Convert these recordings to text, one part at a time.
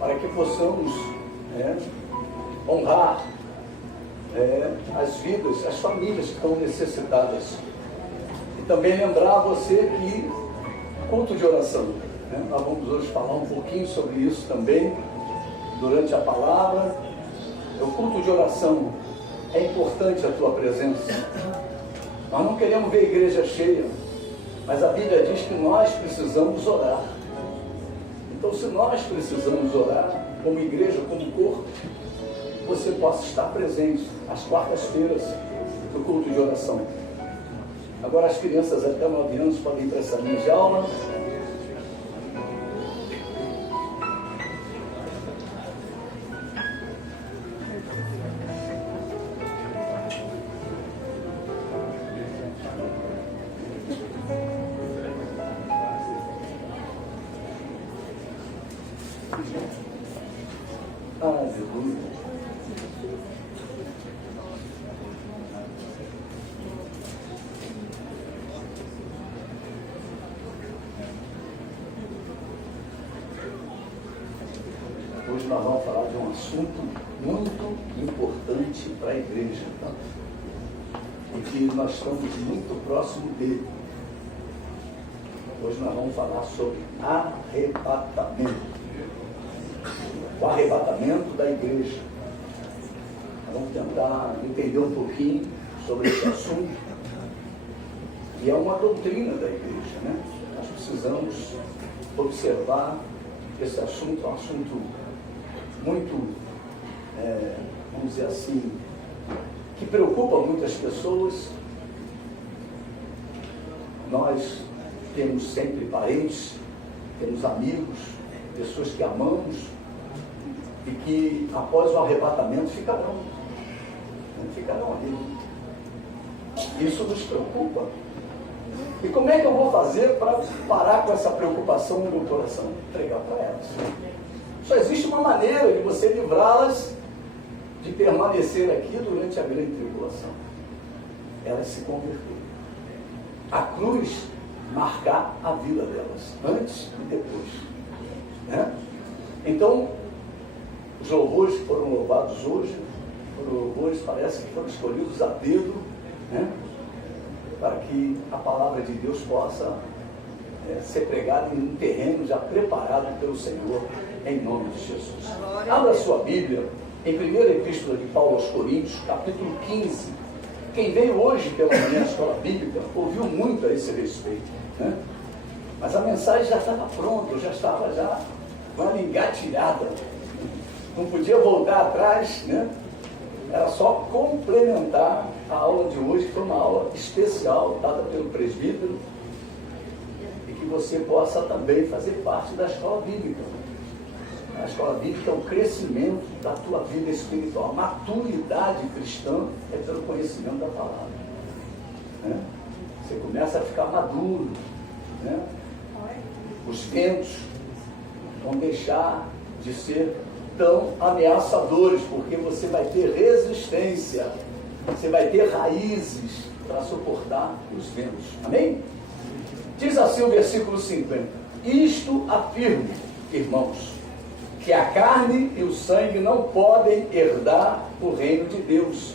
para que possamos honrar as vidas, as famílias que estão necessitadas. E também lembrar você que culto de oração, nós vamos hoje falar um pouquinho sobre isso também, durante a palavra. O culto de oração, é importante a tua presença. Nós não queremos ver a igreja cheia, mas a Bíblia diz que nós precisamos orar. Então, se nós precisamos orar, como igreja, como corpo, você possa estar presente às quartas-feiras no culto de oração. Agora, as crianças até 9 anos podem ir para essa linha de aula. Aleluia. Hoje nós vamos falar de um assunto muito importante para a igreja, tá? E que nós estamos muito próximo dele. Hoje nós vamos falar sobre arrebatamento. O arrebatamento da igreja. Nós vamos tentar entender um pouquinho sobre esse assunto. E é uma doutrina da igreja, né? Nós precisamos observar esse assunto, é um assunto muito, vamos dizer assim, que preocupa muitas pessoas. Nós temos sempre parentes, temos amigos, pessoas que amamos e que após o arrebatamento ficarão ali. Isso nos preocupa. E como é que eu vou fazer para parar com essa preocupação no meu coração? Entregar para elas. Só existe uma maneira de você livrá-las de permanecer aqui durante a grande tribulação. Elas se converterem. A cruz marcar a vida delas, antes e depois. Né? Então, os louvores que foram louvados hoje, foram louvores, parece que foram escolhidos a dedo, né? Para que a palavra de Deus possa ser pregada em um terreno já preparado pelo Senhor, em nome de Jesus. Abra sua Bíblia em 1ª Epístola de Paulo aos Coríntios, capítulo 15. Quem veio hoje pela manhã à escola bíblica ouviu muito a esse respeito, né? Mas a mensagem já estava pronta, eu já estava já com ela engatilhada, não podia voltar atrás, né? Era só complementar a aula de hoje, que foi uma aula especial dada pelo presbítero, e que você possa também fazer parte da escola bíblica. A escola bíblica é o crescimento da tua vida espiritual. A maturidade cristã é pelo conhecimento da palavra, né? Você começa a ficar maduro, né? Os ventos vão deixar de ser tão ameaçadores, porque você vai ter resistência, você vai ter raízes para suportar os ventos. Amém? Diz assim o versículo 50: isto afirmo, irmãos, que a carne e o sangue não podem herdar o reino de Deus,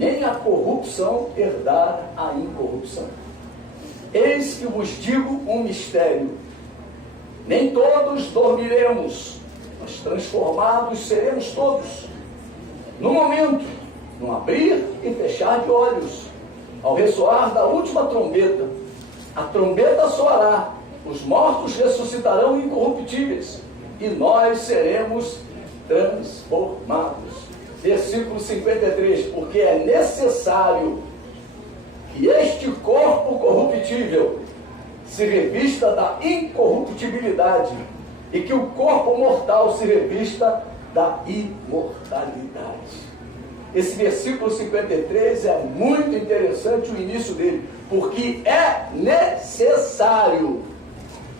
nem a corrupção herdar a incorrupção. Eis que vos digo um mistério: nem todos dormiremos, mas transformados seremos todos, no momento, no abrir e fechar de olhos, ao ressoar da última trombeta. A trombeta soará, os mortos ressuscitarão incorruptíveis, e nós seremos transformados. Versículo 53, porque é necessário que este corpo corruptível se revista da incorruptibilidade, e que o corpo mortal se revista da imortalidade. Esse versículo 53 é muito interessante, o início dele, porque é necessário,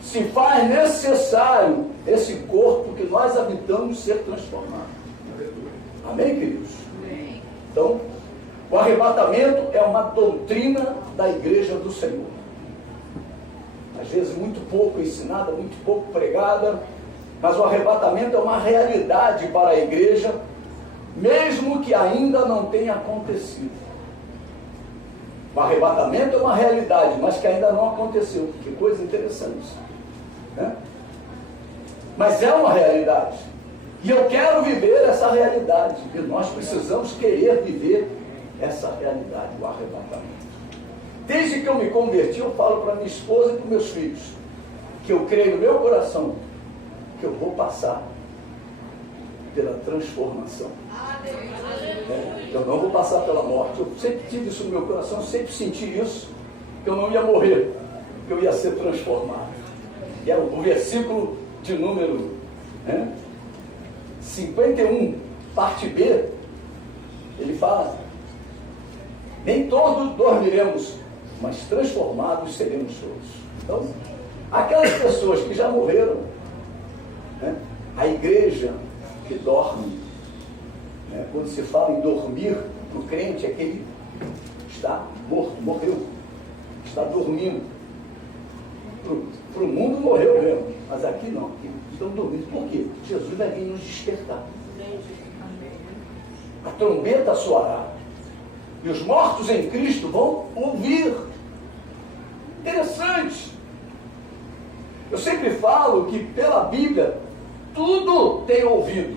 se faz necessário esse corpo que nós habitamos ser transformado. Amém, queridos? Amém. Então, o arrebatamento é uma doutrina da igreja do Senhor. Às vezes muito pouco ensinada, muito pouco pregada, Mas o arrebatamento é uma realidade para a igreja, mesmo que ainda não tenha acontecido. O arrebatamento é uma realidade, mas que ainda não aconteceu. Que coisa interessante, né? Mas é uma realidade. E eu quero viver essa realidade. E nós precisamos querer viver essa realidade, o arrebatamento. Desde que eu me converti, eu falo para minha esposa e para meus filhos que eu creio no meu coração que eu vou passar pela transformação. Eu não vou passar pela morte. Eu sempre tive isso no meu coração, eu sempre senti isso, que eu não ia morrer, que eu ia ser transformado. E é o versículo de número 51, parte B, ele fala: nem todos dormiremos, mas transformados seremos todos. Então, aquelas pessoas que já morreram, né? A igreja que dorme, né? Quando se fala em dormir, para o crente é que ele está morto, morreu, está dormindo. Para o mundo morreu mesmo, mas aqui não, aqui estão dormindo. Por quê? Jesus vai vir nos despertar. A trombeta soará e os mortos em Cristo vão ouvir. Interessante. Eu sempre falo que pela Bíblia tudo tem ouvido.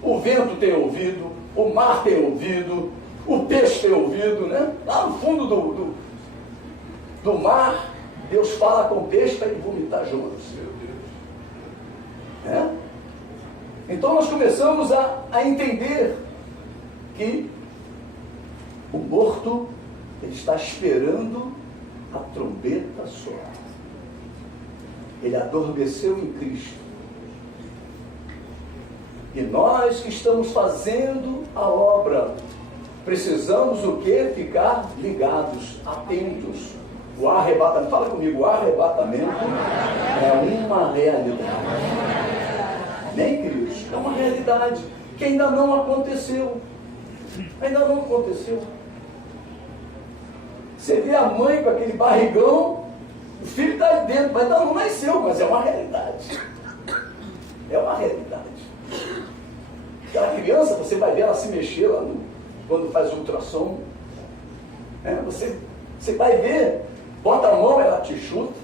O vento tem ouvido, o mar tem ouvido, o peixe tem ouvido, né? Lá no fundo do mar, Deus fala com o peixe para ele vomitar juntos. É? Então nós começamos a entender que o morto ele está esperando a trombeta soar. Ele adormeceu em Cristo. E nós que estamos fazendo a obra, precisamos o quê? Ficar ligados, atentos. O arrebatamento, fala comigo, o arrebatamento é uma realidade. Nem queridos, é uma realidade que ainda não aconteceu. Ainda não aconteceu. Você vê a mãe com aquele barrigão, o filho está ali dentro, mas ainda não nasceu, mas é uma realidade. É uma realidade. Aquela criança, você vai ver ela se mexer lá quando faz ultrassom. Você vai ver, bota a mão, ela te chuta.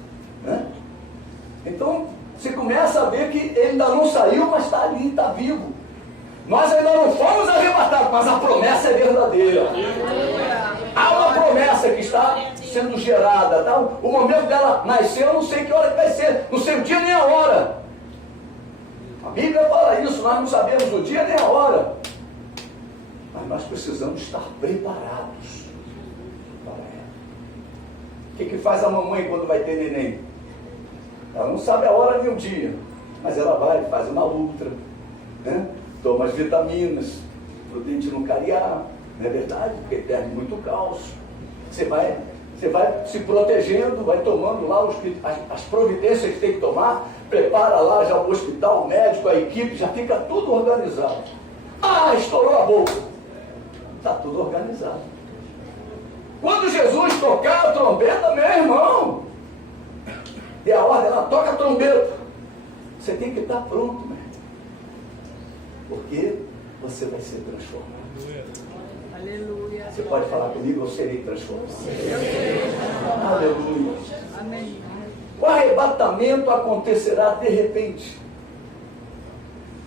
Né? Então, você começa a ver que ele ainda não saiu, mas está ali, está vivo. Nós ainda não fomos arrebatados, mas a promessa é verdadeira. Há uma promessa que está sendo gerada. Tá? O momento dela nascer, eu não sei que hora que vai ser, não sei o dia nem a hora. A Bíblia fala isso, nós não sabemos o dia nem a hora. Mas nós precisamos estar preparados para ela. O que faz a mamãe quando vai ter neném? Ela não sabe a hora nem o dia, mas ela vai, faz uma ultra, né? Toma as vitaminas, para o dente não cariar, não é verdade? Porque perde muito cálcio. Você vai se protegendo, vai tomando lá as providências que tem que tomar, prepara lá já o hospital, o médico, a equipe, já fica tudo organizado. Ah, estourou a boca. Está tudo organizado. Quando Jesus tocar a trombeta, meu irmão, e a ordem, ela toca a trombeta, você tem que estar pronto, meu irmão. Porque você vai ser transformado. Aleluia. Você pode falar comigo, eu serei transformado. Aleluia. Amém. O arrebatamento acontecerá de repente.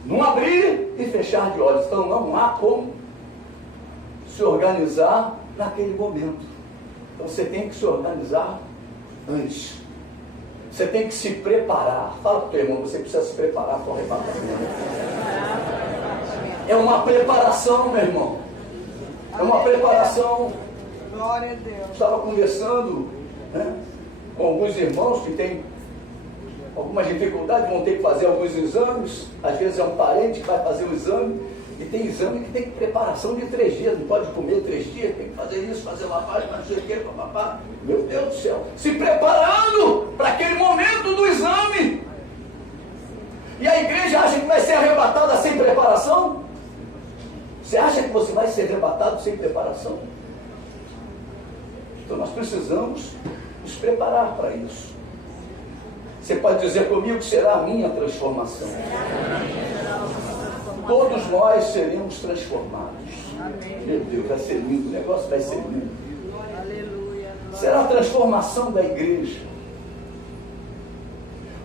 Num abrir e fechar de olhos. Então não há como se organizar naquele momento. Então você tem que se organizar antes. Você tem que se preparar. Fala para o teu irmão, você precisa se preparar para o arrebatamento. É uma preparação, meu irmão. É uma preparação. Glória a Deus. Estava conversando, né, com alguns irmãos que têm algumas dificuldades, vão ter que fazer alguns exames. Às vezes é um parente que vai fazer o exame, e tem exame que tem preparação de 3 dias, não pode comer 3 dias, tem que fazer isso, fazer lavagem, não sei o que, papapá. Meu Deus do céu, se preparando para aquele momento do exame. E a igreja acha que vai ser arrebatada sem preparação? Você acha que você vai ser arrebatado sem preparação? Então nós precisamos nos preparar para isso. Você pode dizer comigo, será a minha transformação. Todos nós seremos transformados. Meu Deus, vai ser lindo, o negócio vai ser lindo. Aleluia. Será a transformação da igreja.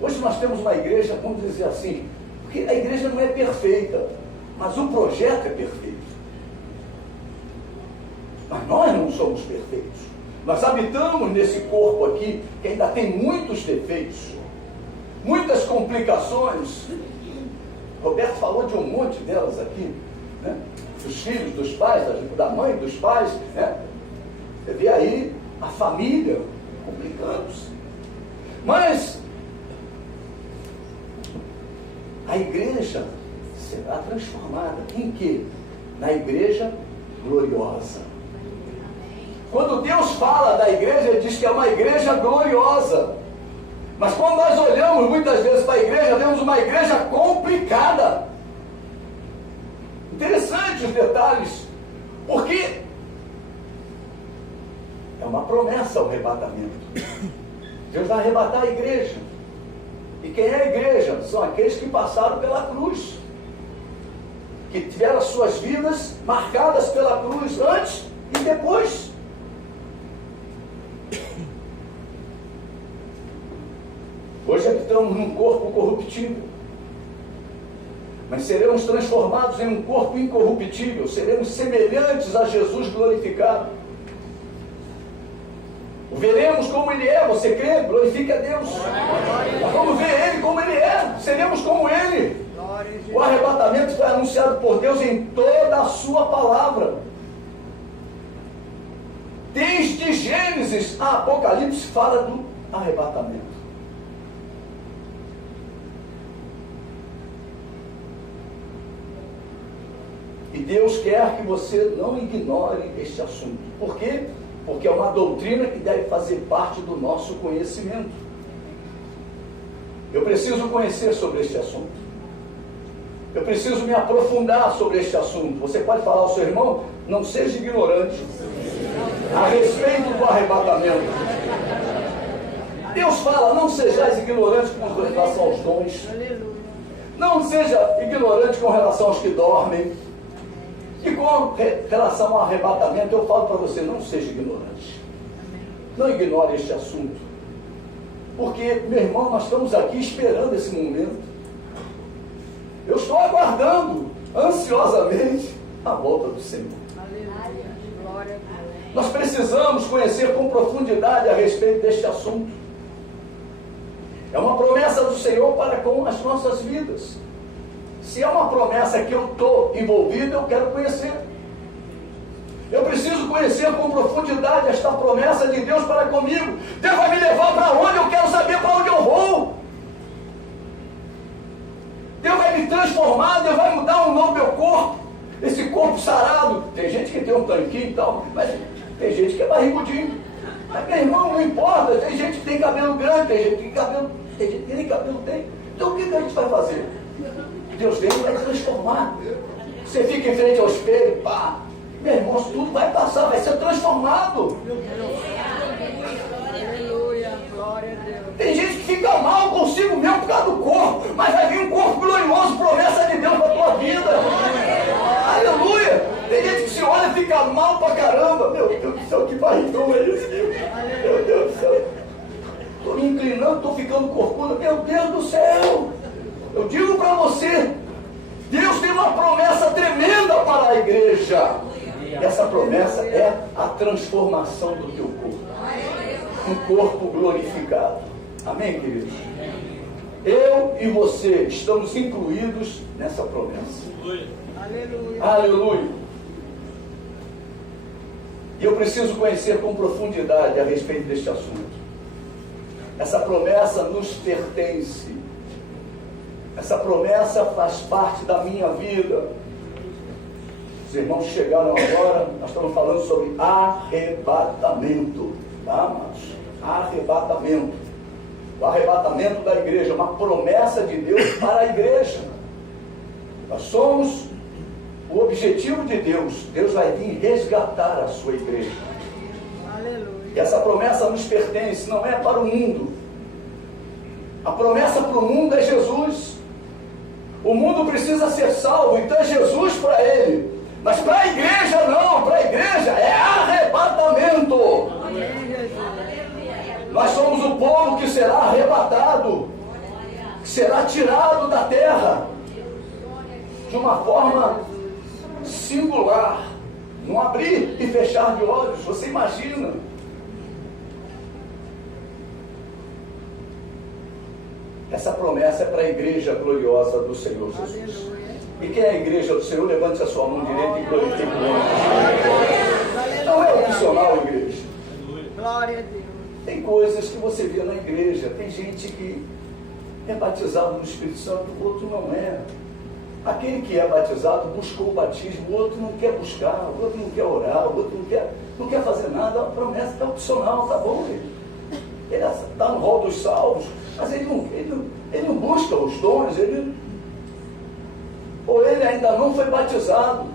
Hoje nós temos uma igreja, vamos dizer assim, porque a igreja não é perfeita, mas o projeto é perfeito. Mas nós não somos perfeitos. Nós habitamos nesse corpo aqui, que ainda tem muitos defeitos, muitas complicações. Roberto falou de um monte delas aqui, né? Dos filhos, dos pais, da mãe, dos pais, né? Você vê aí a família complicando-se. Mas a igreja será transformada em quê? Na igreja gloriosa. Quando Deus fala da igreja, Ele diz que é uma igreja gloriosa. Mas quando nós olhamos muitas vezes para a igreja, vemos uma igreja complicada. Interessante os detalhes, porque é uma promessa ao arrebatamento. Deus vai arrebatar a igreja. E quem é a igreja? São aqueles que passaram pela cruz, que tiveram as suas vidas marcadas pela cruz antes e depois. Hoje habitamos num corpo corruptível, mas seremos transformados em um corpo incorruptível, seremos semelhantes a Jesus glorificado. O veremos como Ele é, você crê? Glorifique a Deus. Nós vamos ver Ele como Ele é, seremos como Ele. O arrebatamento foi anunciado por Deus em toda a sua palavra. Desde Gênesis a Apocalipse fala do arrebatamento. E Deus quer que você não ignore este assunto. Por quê? Porque é uma doutrina que deve fazer parte do nosso conhecimento. Eu preciso conhecer sobre este assunto. Eu preciso me aprofundar sobre este assunto. Você pode falar ao seu irmão, não seja ignorante a respeito do arrebatamento. Deus fala, não sejais ignorantes com relação aos dons. Não seja ignorante com relação aos que dormem. E com relação ao arrebatamento, eu falo para você, não seja ignorante. Não ignore este assunto. Porque, meu irmão, nós estamos aqui esperando esse momento. Eu estou aguardando, ansiosamente, a volta do Senhor. Aleluia. Glória a Deus. Nós precisamos conhecer com profundidade a respeito deste assunto. É uma promessa do Senhor para com as nossas vidas. Se é uma promessa que eu estou envolvido, eu quero conhecer. Eu preciso conhecer com profundidade esta promessa de Deus para comigo. Deus vai me levar para onde? Eu quero saber para onde eu vou. Deus vai me transformar, Deus vai mudar um novo meu corpo. Esse corpo sarado. Tem gente que tem um tanquinho e tal, mas tem gente que é barrigudinho. Mas, meu irmão, não importa. Tem gente que tem cabelo grande, tem gente que tem cabelo, tem gente que nem cabelo tem. Então o que a gente vai fazer? Deus vem e vai transformar. Você fica em frente ao espelho, pá, meu irmão, tudo vai passar, vai ser transformado. Aleluia, glória a Deus. Tem gente que fica mal consigo mesmo por causa do corpo, mas vai vir um corpo glorioso, promessa de Deus para a tua vida. Aleluia. Tem gente que se olha e fica mal pra caramba. Meu Deus do céu, que barrigão é esse? Meu Deus do céu. Estou me inclinando, estou ficando corcunda. Meu Deus do céu. Eu digo para você, Deus tem uma promessa tremenda para a igreja. E essa promessa é a transformação do teu corpo. Um corpo glorificado. Amém, queridos? Eu e você estamos incluídos nessa promessa. Aleluia. Aleluia. E eu preciso conhecer com profundidade a respeito deste assunto. Essa promessa nos pertence. Essa promessa faz parte da minha vida. Os irmãos chegaram agora, nós estamos falando sobre arrebatamento. Tá, amados? Arrebatamento. O arrebatamento da igreja, uma promessa de Deus para a igreja. Nós somos o objetivo de Deus. Deus vai vir resgatar a sua igreja. Aleluia. E essa promessa nos pertence, não é para o mundo. A promessa para o mundo é Jesus. O mundo precisa ser salvo, então é Jesus para ele. Mas para a igreja não, para a igreja é arrebatamento. Nós somos o povo que será arrebatado, que será tirado da terra de uma forma singular, num abrir e fechar de olhos. Você imagina? Essa promessa é para a igreja gloriosa do Senhor Jesus. E quem é a igreja do Senhor? Levante a sua mão direita e glorifique o nome do Senhor. Não é opcional, igreja. Glória a Deus. Tem coisas que você vê na igreja. Tem gente que é batizado no Espírito Santo, o outro não é. Aquele que é batizado buscou o batismo, o outro não quer buscar, o outro não quer orar, o outro não quer fazer nada. A promessa está opcional, tá bom, ele está no rol dos salvos, mas ele não busca os dons, ou ele ainda não foi batizado.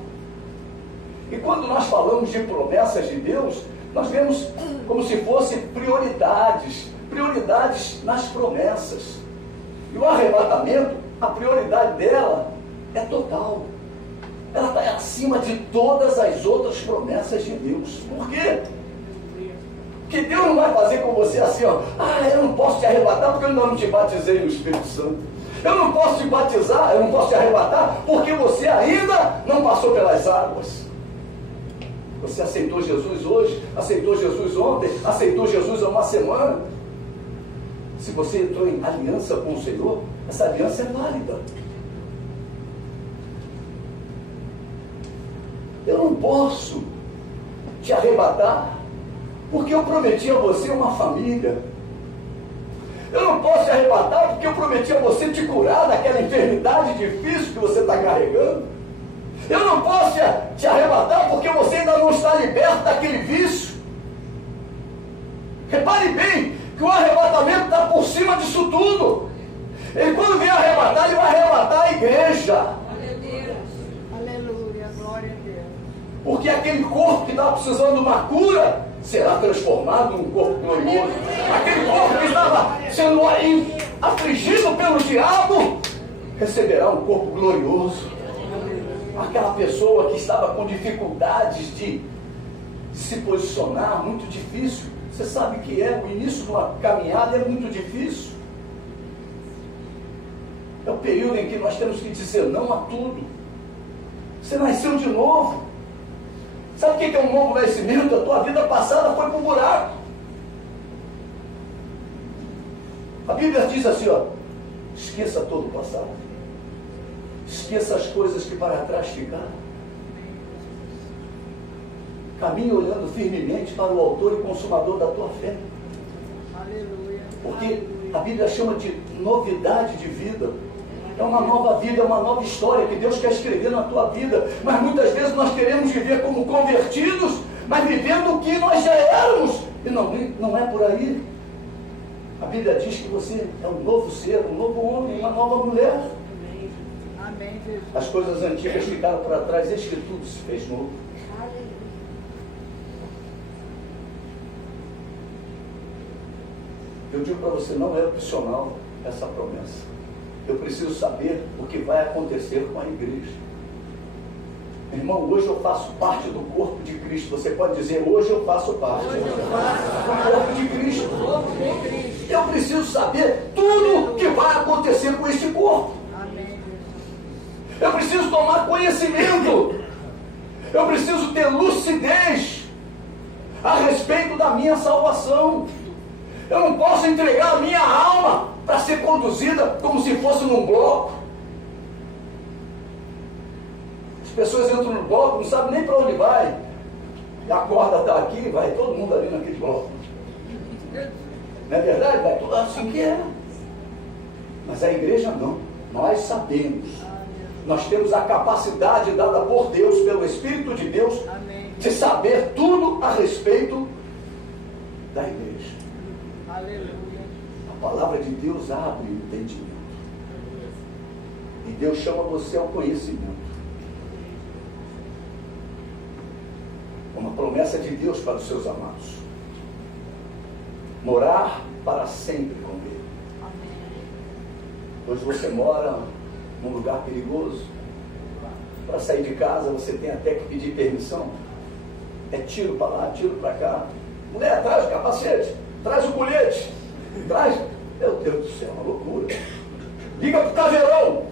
E quando nós falamos de promessas de Deus, nós vemos como se fossem prioridades nas promessas. E o arrebatamento, a prioridade dela é total. Ela está acima de todas as outras promessas de Deus. Por quê? Porque Deus não vai fazer com você assim, ó, eu não posso te arrebatar porque eu ainda não te batizei no Espírito Santo. Eu não posso te batizar, eu não posso te arrebatar porque você ainda não passou pelas águas. Você aceitou Jesus hoje, aceitou Jesus ontem, aceitou Jesus há uma semana. Se você entrou em aliança com o Senhor, essa aliança é válida. Eu não posso te arrebatar porque eu prometi a você uma família. Eu não posso te arrebatar porque eu prometi a você te curar daquela enfermidade difícil que você está carregando. Eu não posso te arrebatar porque você ainda não está liberto daquele vício. Repare bem que o arrebatamento está por cima disso tudo. Ele, quando vem arrebatar, ele vai arrebatar a igreja. Aleluia, glória a Deus. Porque aquele corpo que estava precisando de uma cura será transformado num corpo glorioso. Aquele corpo que estava sendo afligido pelo diabo receberá um corpo glorioso. Aquela pessoa que estava com dificuldades de se posicionar, muito difícil. Você sabe que o início de uma caminhada é muito difícil. É o período em que nós temos que dizer não a tudo. Você nasceu de novo. Sabe o que é um novo nascimento? A tua vida passada foi para o buraco. A Bíblia diz assim, ó, esqueça todo o passado. Esqueça as coisas que para trás ficaram. Caminhe olhando firmemente para o autor e consumador da tua fé. Aleluia. Porque a Bíblia chama de novidade de vida. É uma nova vida, é uma nova história que Deus quer escrever na tua vida. Mas muitas vezes nós queremos viver como convertidos, mas vivendo o que nós já éramos. E não é por aí. A Bíblia diz que você é um novo ser, um novo homem, uma nova mulher. Amém, Jesus. As coisas antigas ficaram para trás, eis que tudo se fez novo. Eu digo para você, não é opcional essa promessa. Eu preciso saber o que vai acontecer com a igreja. Meu irmão, hoje eu faço parte do corpo de Cristo. Você pode dizer, hoje eu faço parte do corpo de Cristo. Eu preciso saber tudo o que vai acontecer com este corpo. Eu preciso tomar conhecimento. Eu preciso ter lucidez a respeito da minha salvação. Eu não posso entregar a minha alma para ser conduzida como se fosse num bloco. As pessoas entram no bloco, não sabem nem para onde vai. A corda está aqui, vai todo mundo ali naquele bloco. Não é verdade? Vai tudo assim que é. Mas a igreja não. Nós sabemos. Nós temos a capacidade dada por Deus, pelo Espírito de Deus, de saber tudo a respeito da igreja. Aleluia. A palavra de Deus abre o entendimento. E Deus chama você ao conhecimento. Uma promessa de Deus para os seus amados. Morar para sempre com Ele. Hoje você mora num lugar perigoso. Para sair de casa você tem até que pedir permissão. É tiro para lá, tiro para cá. Mulher, traz o capacete, traz o colete, traz. Meu Deus do céu, uma loucura. Liga para o caveirão.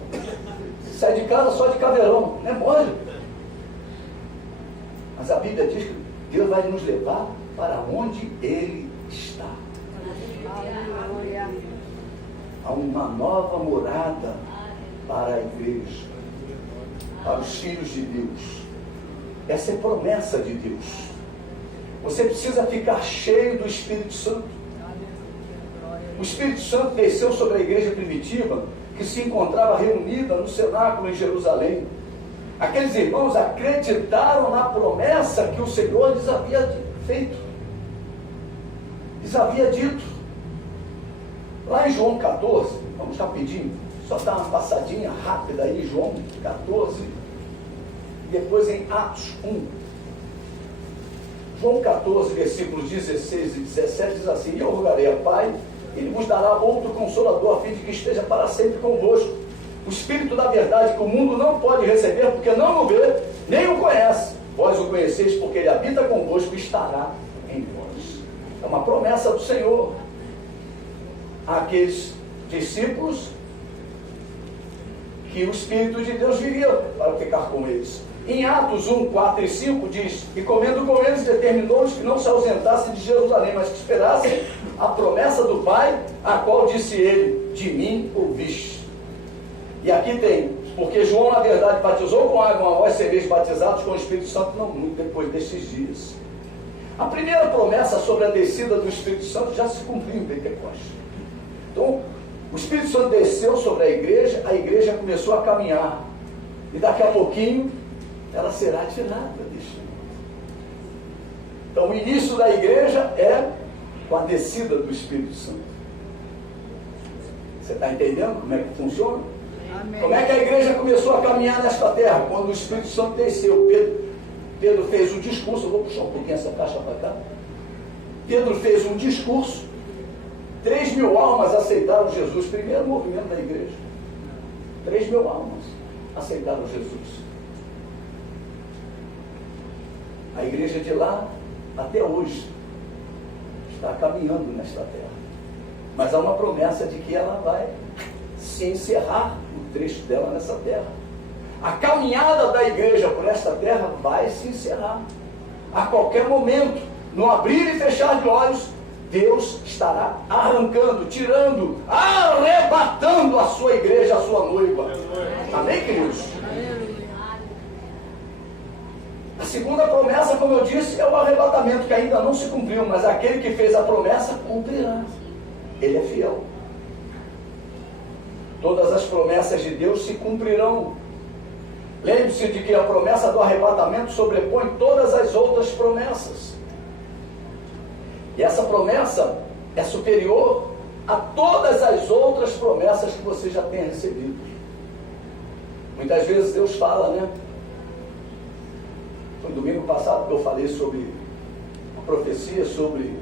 Sai de casa só de caveirão, não é mole. Mas a Bíblia diz que Deus vai nos levar para onde Ele está. Aleluia. A uma nova morada para a igreja, para os filhos de Deus. Essa é promessa de Deus. Você precisa ficar cheio do Espírito Santo. O Espírito Santo desceu sobre a igreja primitiva, que se encontrava reunida no cenáculo em Jerusalém. Aqueles irmãos acreditaram na promessa que o Senhor lhes havia feito, lhes havia dito. Lá em João 14, vamos rapidinho, só dar uma passadinha rápida aí, João 14, depois em Atos 1. João 14, versículos 16 e 17 diz assim: e eu rogarei a Pai, Ele vos dará outro Consolador, a fim de que esteja para sempre convosco, o Espírito da verdade, que o mundo não pode receber, porque não o vê, nem o conhece. Vós o conheceis, porque Ele habita convosco e estará em vós. É uma promessa do Senhor àqueles discípulos, que o Espírito de Deus viria para ficar com eles. Em Atos 1, 4 e 5 diz: e comendo com eles, determinou-os que não se ausentassem de Jerusalém, mas que esperassem a promessa do Pai, a qual disse ele: de mim ouviste. E aqui tem: porque João na verdade batizou com água, mas vós sereis batizados com o Espírito Santo não muito depois destes dias. A primeira promessa sobre a descida do Espírito Santo já se cumpriu em Pentecostes. Então, o Espírito Santo desceu sobre a igreja começou a caminhar, e daqui a pouquinho ela será tirada deste mundo. Então o início da igreja é com a descida do Espírito Santo. Você está entendendo como é que funciona? Amém. Como é que a igreja começou a caminhar nesta terra? Quando o Espírito Santo desceu. Pedro fez um discurso. Eu vou puxar um pouquinho essa caixa para cá. Pedro fez um discurso. 3.000 almas aceitaram Jesus. Primeiro movimento da igreja. 3.000 almas aceitaram Jesus. A igreja de lá, até hoje, está caminhando nesta terra. Mas há uma promessa de que ela vai se encerrar o trecho dela nessa terra. A caminhada da igreja por esta terra vai se encerrar. A qualquer momento, no abrir e fechar de olhos, Deus estará arrancando, tirando, arrebatando a sua igreja, a sua noiva. Amém, queridos? A segunda promessa, como eu disse, é o arrebatamento, que ainda não se cumpriu, mas aquele que fez a promessa cumprirá. Ele é fiel. Todas as promessas de Deus se cumprirão. Lembre-se de que a promessa do arrebatamento sobrepõe todas as outras promessas. E essa promessa é superior a todas as outras promessas que você já tem recebido. Muitas vezes Deus fala, né? Foi domingo passado que eu falei sobre a profecia, sobre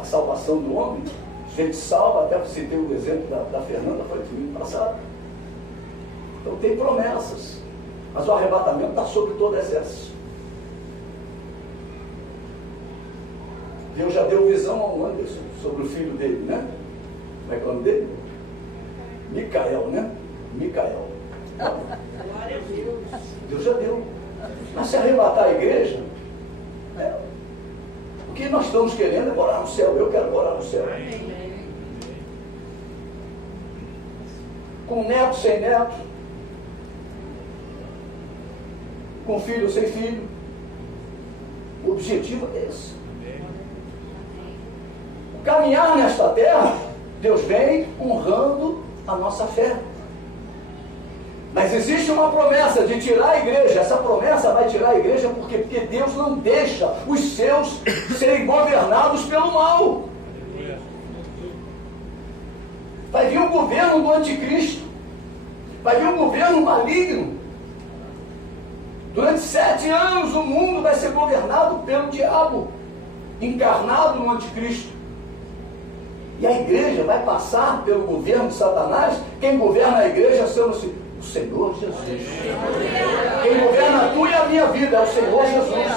a salvação do homem. A gente salva, até citei o exemplo da Fernanda, foi domingo passado. Então tem promessas, mas o arrebatamento está sobre todas essas. Deus já deu visão ao Anderson sobre o filho dele, né? Como é que é o nome dele? Micael, né? Micael. Glória a Deus. Deus já deu. Mas se arrebatar a igreja, o que nós estamos querendo é morar no céu. Eu quero morar no céu. Com neto, sem neto, com filho, sem filho. O objetivo é esse. O caminhar nesta terra, Deus vem honrando a nossa fé. Mas existe uma promessa de tirar a igreja. Essa promessa vai tirar a igreja porque Deus não deixa os seus serem governados pelo mal. Vai vir um governo do anticristo. Vai vir um governo maligno. Durante 7 anos o mundo vai ser governado pelo diabo, encarnado no anticristo. E a igreja vai passar pelo governo de Satanás. Quem governa a igreja chama-se o Senhor Jesus. Quem governa a tua e a minha vida é o Senhor Jesus.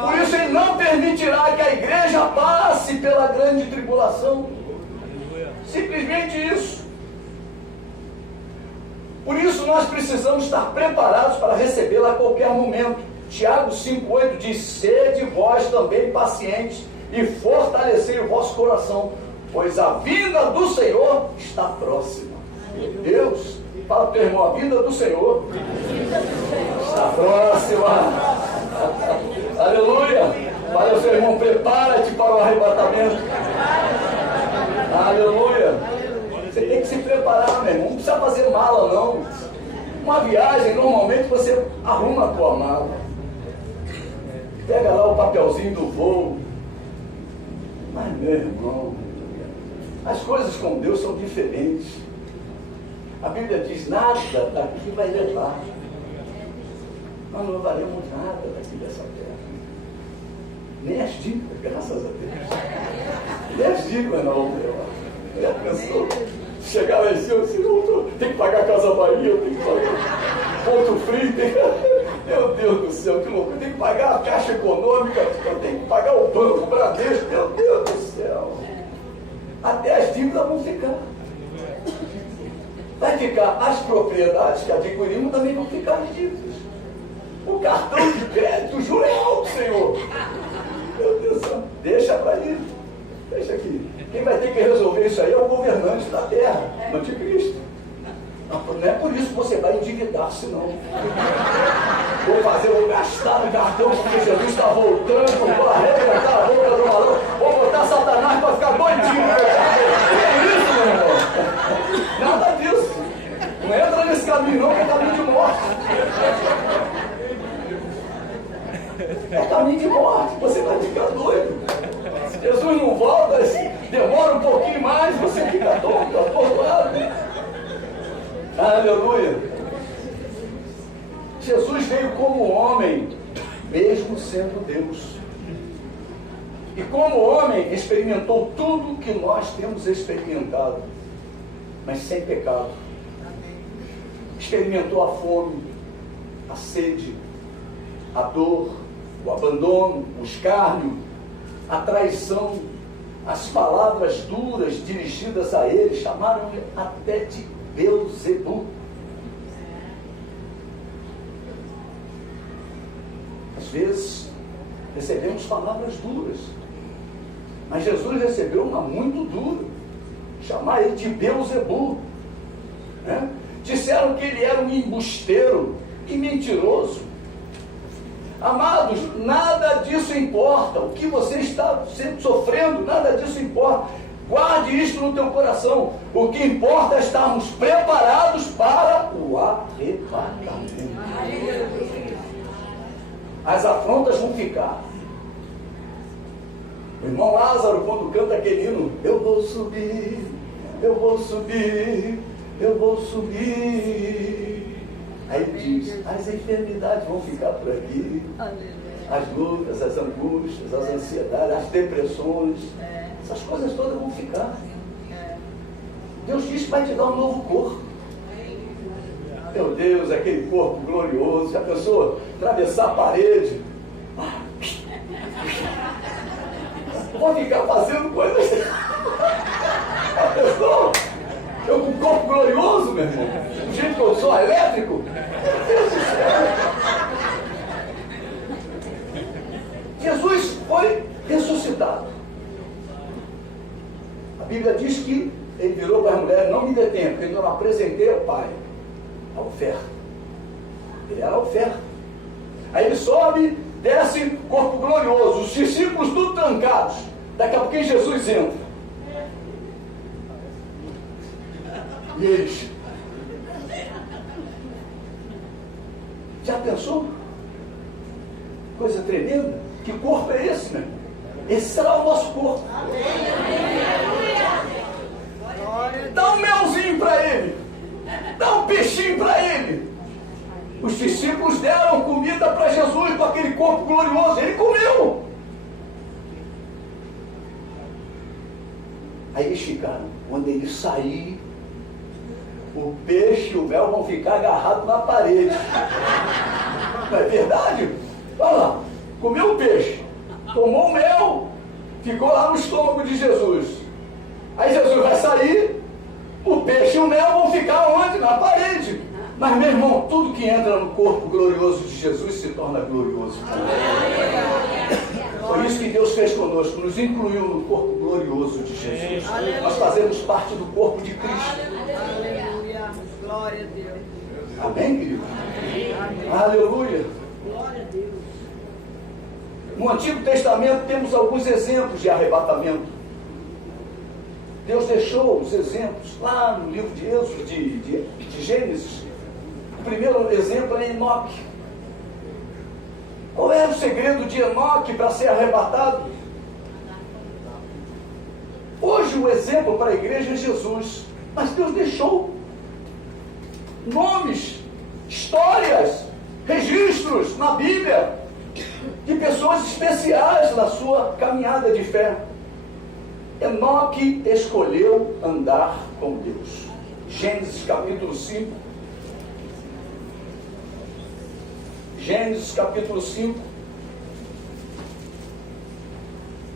Por isso Ele não permitirá que a igreja passe pela grande tribulação. Simplesmente isso. Por isso nós precisamos estar preparados para recebê-la a qualquer momento. Tiago 5,8 diz: sede vós também pacientes e fortalecei o vosso coração, pois a vinda do Senhor está próxima. Meu Deus, fala para o teu irmão, a vinda do Senhor está próxima. Aleluia. Fala ao seu irmão, prepara-te para o arrebatamento. Aleluia. Você tem que se preparar, meu irmão. Não precisa fazer mala, não. Uma viagem, normalmente você arruma a tua mala. Pega lá o papelzinho do voo. Mas, meu irmão, as coisas com Deus são diferentes. A Bíblia diz: nada daqui vai levar. Nós não levaremos nada daqui dessa terra. Nem as dívidas, graças a Deus. Nem as dívidas não vão levar. Já pensou? Chegar lá em cima, eu tenho que pagar a Casa Bahia, eu tenho que pagar Ponto Frio, meu Deus do céu, que loucura, eu tenho que pagar a Caixa Econômica, eu tenho que pagar o Banco Bradesco, meu Deus do céu. Até as dívidas vão ficar. Vai ficar as propriedades que adquirimos, também vão ficar as dívidas. O cartão de crédito, o juro é alto, Senhor. Meu Deus do céu, deixa para ele. Deixa aqui. Quem vai ter que resolver isso aí é o governante da terra, o anticristo. Não é por isso que você vai endividar-se, não. Vou gastar no cartão porque Jesus está voltando, vou arrebentar a boca do malandro, vou botar Satanás para ficar doidinho. É isso, meu irmão. Nada disso. Não entra nesse caminho, não, que é caminho de morte. É caminho de morte, você vai ficar doido. Jesus não volta, demora um pouquinho mais, você fica tonto, atordoado. Aleluia. Jesus veio como homem, mesmo sendo Deus. E como homem, experimentou tudo que nós temos experimentado, mas sem pecado. Experimentou a fome, a sede, a dor, o abandono, o escárnio, a traição, as palavras duras dirigidas a ele, chamaram-lhe até de Beelzebu. Às vezes recebemos palavras duras, mas Jesus recebeu uma muito dura, chamar ele de Beelzebu, né? Disseram que ele era um embusteiro e mentiroso. Amados, nada disso importa. O que você está sofrendo, nada disso importa. Guarde isto no teu coração. O que importa é estarmos preparados para o arrebatamento. As afrontas vão ficar. O irmão Lázaro, quando canta aquele hino, eu vou subir, eu vou subir, eu vou subir. Aí ele diz, as enfermidades vão ficar por aqui, as lutas, as angústias, as ansiedades, as depressões, essas coisas todas vão ficar. Deus diz que vai te dar um novo corpo. Meu Deus, aquele corpo glorioso. Já pensou? Atravessar a parede. Vou ficar fazendo coisas. Já pensou? Eu com um corpo glorioso, meu irmão. Do jeito que eu sou, elétrico. Meu Deus do céu. Jesus foi ressuscitado. A Bíblia diz que ele virou para a mulher, não me detenha, porque eu não apresentei ao Pai a oferta. Ele era a oferta. Aí ele sobe, desce, corpo glorioso, os discípulos tudo trancados. Daqui a pouquinho Jesus entra. E eles, já pensou? Coisa tremenda. Que corpo é esse, meu irmão? Esse será o nosso corpo. Dá um melzinho para ele. Dá um peixinho para ele. Os discípulos deram comida para Jesus com aquele corpo glorioso. Ele comeu. peixe, cara, quando ele sair, o peixe e o mel vão ficar agarrados na parede. Não é verdade? Olha lá, comeu o peixe, tomou o mel, ficou lá no estômago de Jesus. Aí Jesus vai sair, o peixe e o mel vão ficar onde? Na parede. Mas, meu irmão, tudo que entra no corpo glorioso de Jesus se torna glorioso. Foi isso que Deus fez conosco, nos incluiu no corpo glorioso de Jesus. Nós fazemos parte do corpo de Cristo. Aleluia. Glória a Deus. Amém, querido? Amém. Aleluia. Glória a Deus. No Antigo Testamento temos alguns exemplos de arrebatamento. Deus deixou os exemplos lá no livro de Êxodo, de Gênesis. O primeiro exemplo é Enoque. Qual era o segredo de Enoque para ser arrebatado? Hoje o exemplo para a igreja é Jesus. Mas Deus deixou nomes, histórias, registros na Bíblia de pessoas especiais na sua caminhada de fé. Enoque escolheu andar com Deus. Gênesis capítulo 5. Gênesis capítulo 5,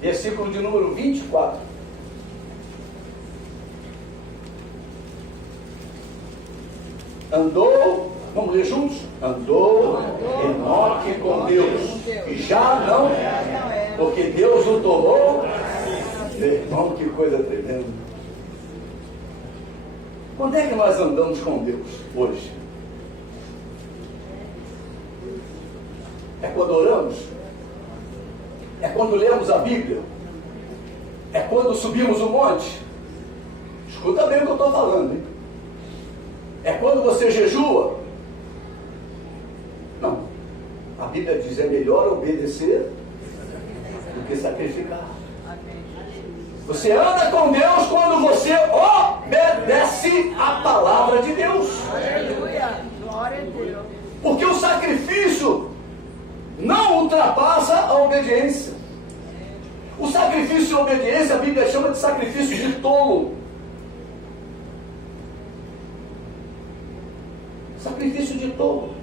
versículo de número 24. Andou, vamos ler juntos? Andou Enoque com Deus, e já não, porque Deus o tomou. Meu irmão, que coisa tremenda. Quando é que nós andamos com Deus hoje? É quando oramos? É quando lemos a Bíblia? É quando subimos o monte? Escuta bem o que eu estou falando, hein? É quando você jejua? Não. A Bíblia diz: é melhor obedecer do que sacrificar. Você anda com Deus quando você obedece a palavra de Deus. Aleluia. Glória a Deus. Porque o sacrifício não ultrapassa a obediência. O sacrifício de obediência, a Bíblia chama de sacrifício de tolo. Sacrifício de tolo.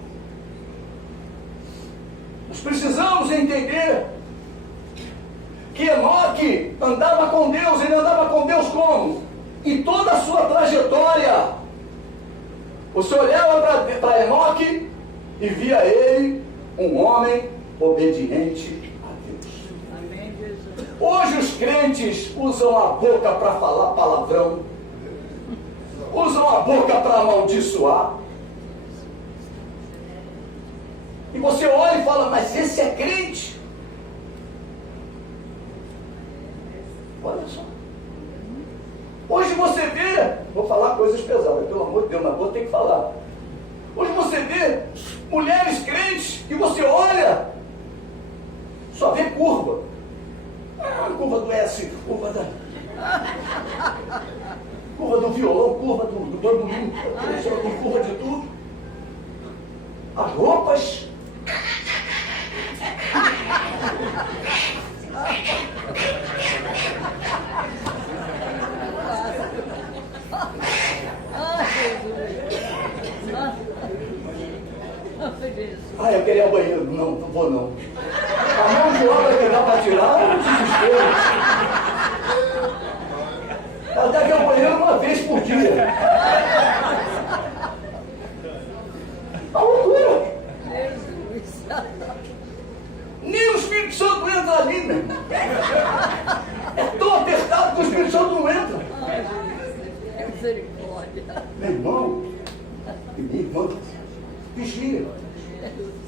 Nós precisamos entender que Enoque andava com Deus. Ele andava com Deus como? Em toda a sua trajetória. Você olhava para Enoque e via ele um homem obediente a Deus. Amém, Jesus. Hoje os crentes usam a boca para falar palavrão, usam a boca para amaldiçoar. E você olha e fala: mas esse é crente? Olha só. Hoje você vê, vou falar coisas pesadas, pelo amor de Deus, mas vou ter que falar. Hoje você vê mulheres crentes e você olha, só vê curva. Curva do S, curva do violão, curva do bandolim, curva de tudo. As roupas. Ah, eu queria banheiro. Não, não vou não. A mão de obra que dá para tirar é um desespero. Até que eu banheiro uma vez por dia. A loucura. Nem o Espírito Santo entra ali, meu irmão. É tão apertado que o Espírito Santo não entra. É misericórdia. Meu irmão e minha irmã, vigia.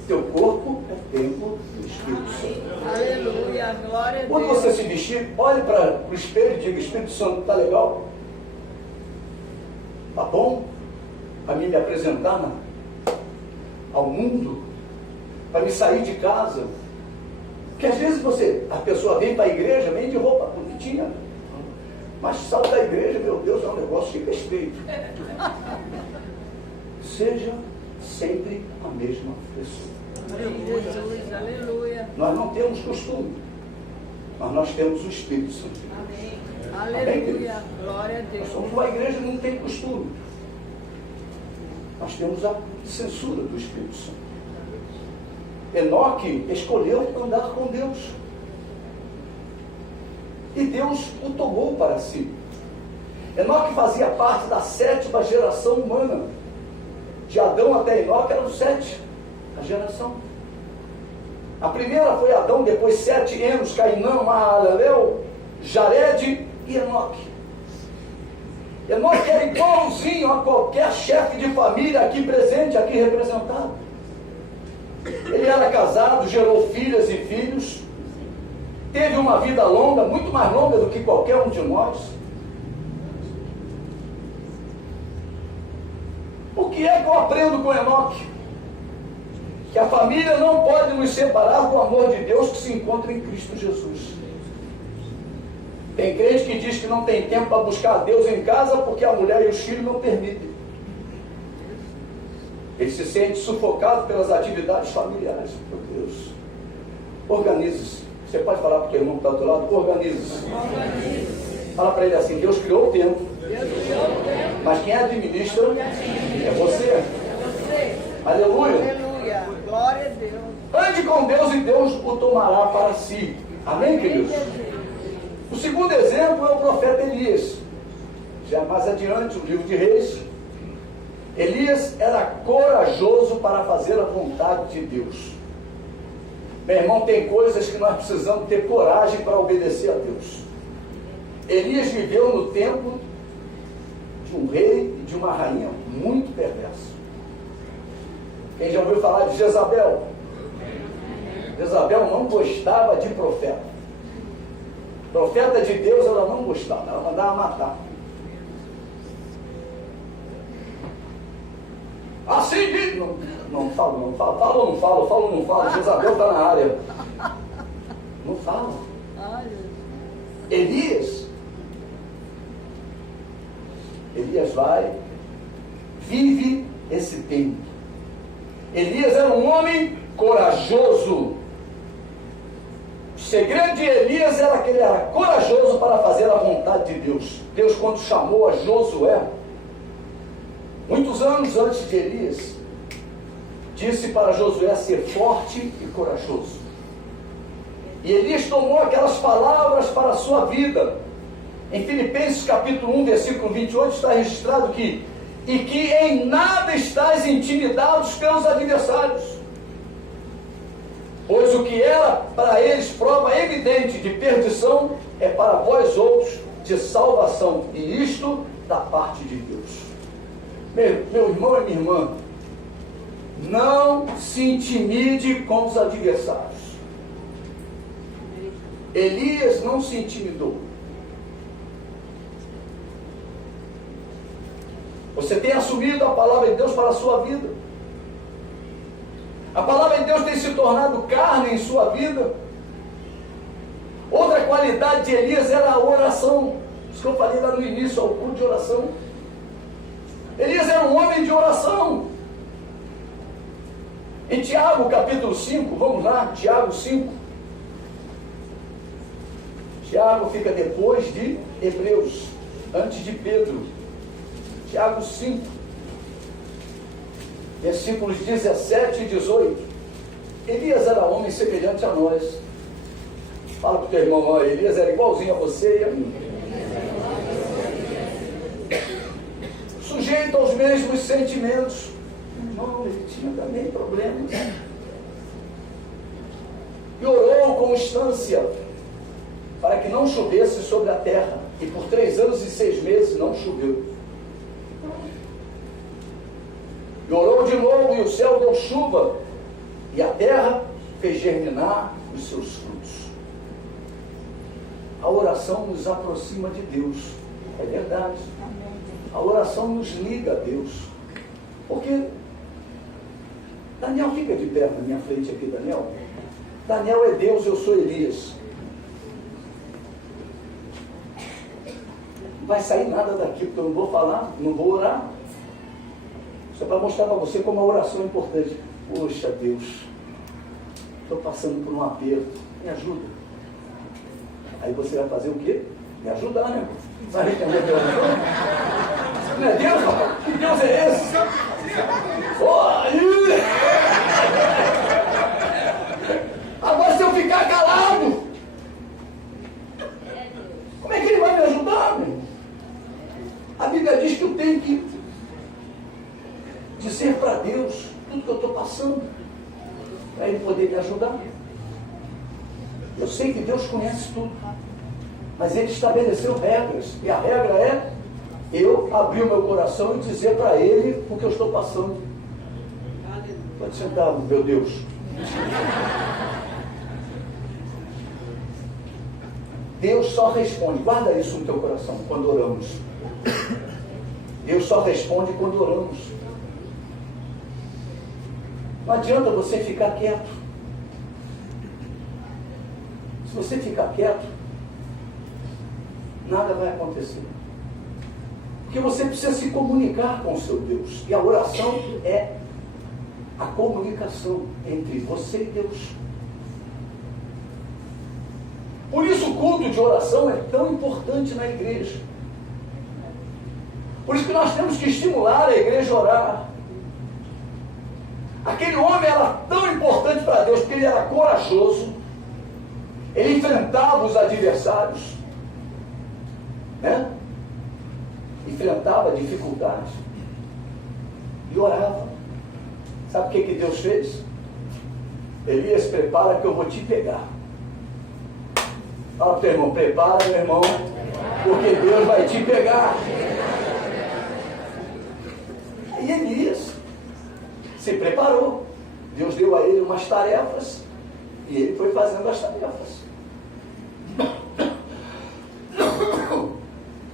Teu corpo é templo do Espírito Santo. Aleluia, glória a Deus. Quando você se vestir, olhe para o espelho e diga: Espírito Santo, está legal? Tá bom? Para me apresentar ao mundo? Para me sair de casa? Porque às vezes a pessoa vem para a igreja, vem de roupa bonitinha, mas sai da igreja, meu Deus, é um negócio de respeito. Seja sempre a mesma pessoa. Jesus, aleluia. Nós não temos costume, mas nós temos o Espírito Santo. Amém. Aleluia. Glória a Nós Deus. somos uma igreja que não tem costume. Nós temos a censura do Espírito Santo. Enoque escolheu andar com Deus. E Deus o tomou para si. Enoque fazia parte da 7ª geração humana. De Adão até Enoque eram 7 a geração. A primeira foi Adão, depois 7 Enos, Cainã, Mahalalel, Jared e Enoque. Enoque era igualzinho a qualquer chefe de família aqui presente, aqui representado. Ele era casado, gerou filhas e filhos, teve uma vida longa, muito mais longa do que qualquer um de nós. O que é que eu aprendo com Enoque? Que a família não pode nos separar do amor de Deus que se encontra em Cristo Jesus. Tem crente que diz que não tem tempo para buscar Deus em casa porque a mulher e os filhos não permitem. Ele se sente sufocado pelas atividades familiares. Meu Deus. Organize-se. Você pode falar para o teu irmão que está do lado? Organize-se. Fala para ele assim: Deus criou o tempo. Mas quem administra é você. Aleluia. Aleluia. Glória a Deus. Ande com Deus e Deus o tomará para si. Amém, queridos? O segundo exemplo é o profeta Elias. Já mais adiante, no livro de Reis. Elias era corajoso para fazer a vontade de Deus. Meu irmão, tem coisas que nós precisamos ter coragem para obedecer a Deus. Elias viveu no tempo de um rei e de uma rainha muito perverso. Quem já ouviu falar de Jezabel? Jezabel não gostava de profeta. Profeta de Deus ela não gostava, ela mandava matar. Assim diz. Não falo. Falo ou não falo. Jezabel está na área. Não fala. Elias vai, vive esse tempo. Elias era um homem corajoso. O segredo de Elias era que ele era corajoso para fazer a vontade de Deus. Deus, quando chamou a Josué, muitos anos antes de Elias, disse para Josué ser forte e corajoso. E Elias tomou aquelas palavras para a sua vida. Em Filipenses capítulo 1, versículo 28, está registrado que e que em nada estáis intimidados pelos adversários. Pois o que era para eles prova evidente de perdição, é para vós outros de salvação, e isto da parte de Deus. Meu irmão e minha irmã, não se intimide com os adversários. Elias não se intimidou. Você tem assumido a palavra de Deus para a sua vida? A palavra de Deus tem se tornado carne em sua vida? Outra qualidade de Elias era a oração. Isso que eu falei lá no início, ao culto de oração. Elias era um homem de oração. Em Tiago capítulo 5, vamos lá, Tiago 5. Tiago fica depois de Hebreus, antes de Pedro. Tiago 5, versículos 17 e 18. Elias era homem semelhante a nós. Fala para o teu irmão: ó, Elias era igualzinho a você e a mim. Sujeito aos mesmos sentimentos. Não, ele tinha também problemas. E orou com constância para que não chovesse sobre a terra. E por 3 anos e 6 meses não choveu. E orou de novo, e o céu deu chuva, e a terra fez germinar os seus frutos. A oração nos aproxima de Deus. É verdade. A oração nos liga a Deus. Porque Daniel fica de pé na minha frente aqui, Daniel. Daniel é Deus, eu sou Elias. Não vai sair nada daqui, porque eu não vou falar, não vou orar. Isso é para mostrar para você como a oração é importante. Poxa, Deus, estou passando por um aperto, me ajuda. Aí você vai fazer o quê? Me ajudar, né? Sabe entender Deus? Não é Deus, rapaz? Que Deus é esse? Aí! Agora se eu ficar calado, como é que ele vai me ajudar, meu? A Bíblia diz que eu tenho que dizer para Deus tudo que eu estou passando, para Ele poder me ajudar. Eu sei que Deus conhece tudo, mas Ele estabeleceu regras, e a regra é eu abrir o meu coração e dizer para Ele o que eu estou passando. Pode sentar, meu Deus. Deus só responde, guarda isso no teu coração quando oramos. Deus só responde quando oramos. Não adianta você ficar quieto. Se você ficar quieto, nada vai acontecer. Porque você precisa se comunicar com o seu Deus. E a oração é a comunicação entre você e Deus. Por isso o culto de oração é tão importante na igreja. Por isso que nós temos que estimular a igreja a orar. Aquele homem era tão importante para Deus porque ele era corajoso. Ele enfrentava os adversários, né? Enfrentava a dificuldade e orava. Sabe o que Deus fez? Elias, prepara que eu vou te pegar. Fala para o teu irmão, prepara, meu irmão, porque Deus vai te pegar. E Elias se preparou. Deus deu a ele umas tarefas e ele foi fazendo as tarefas.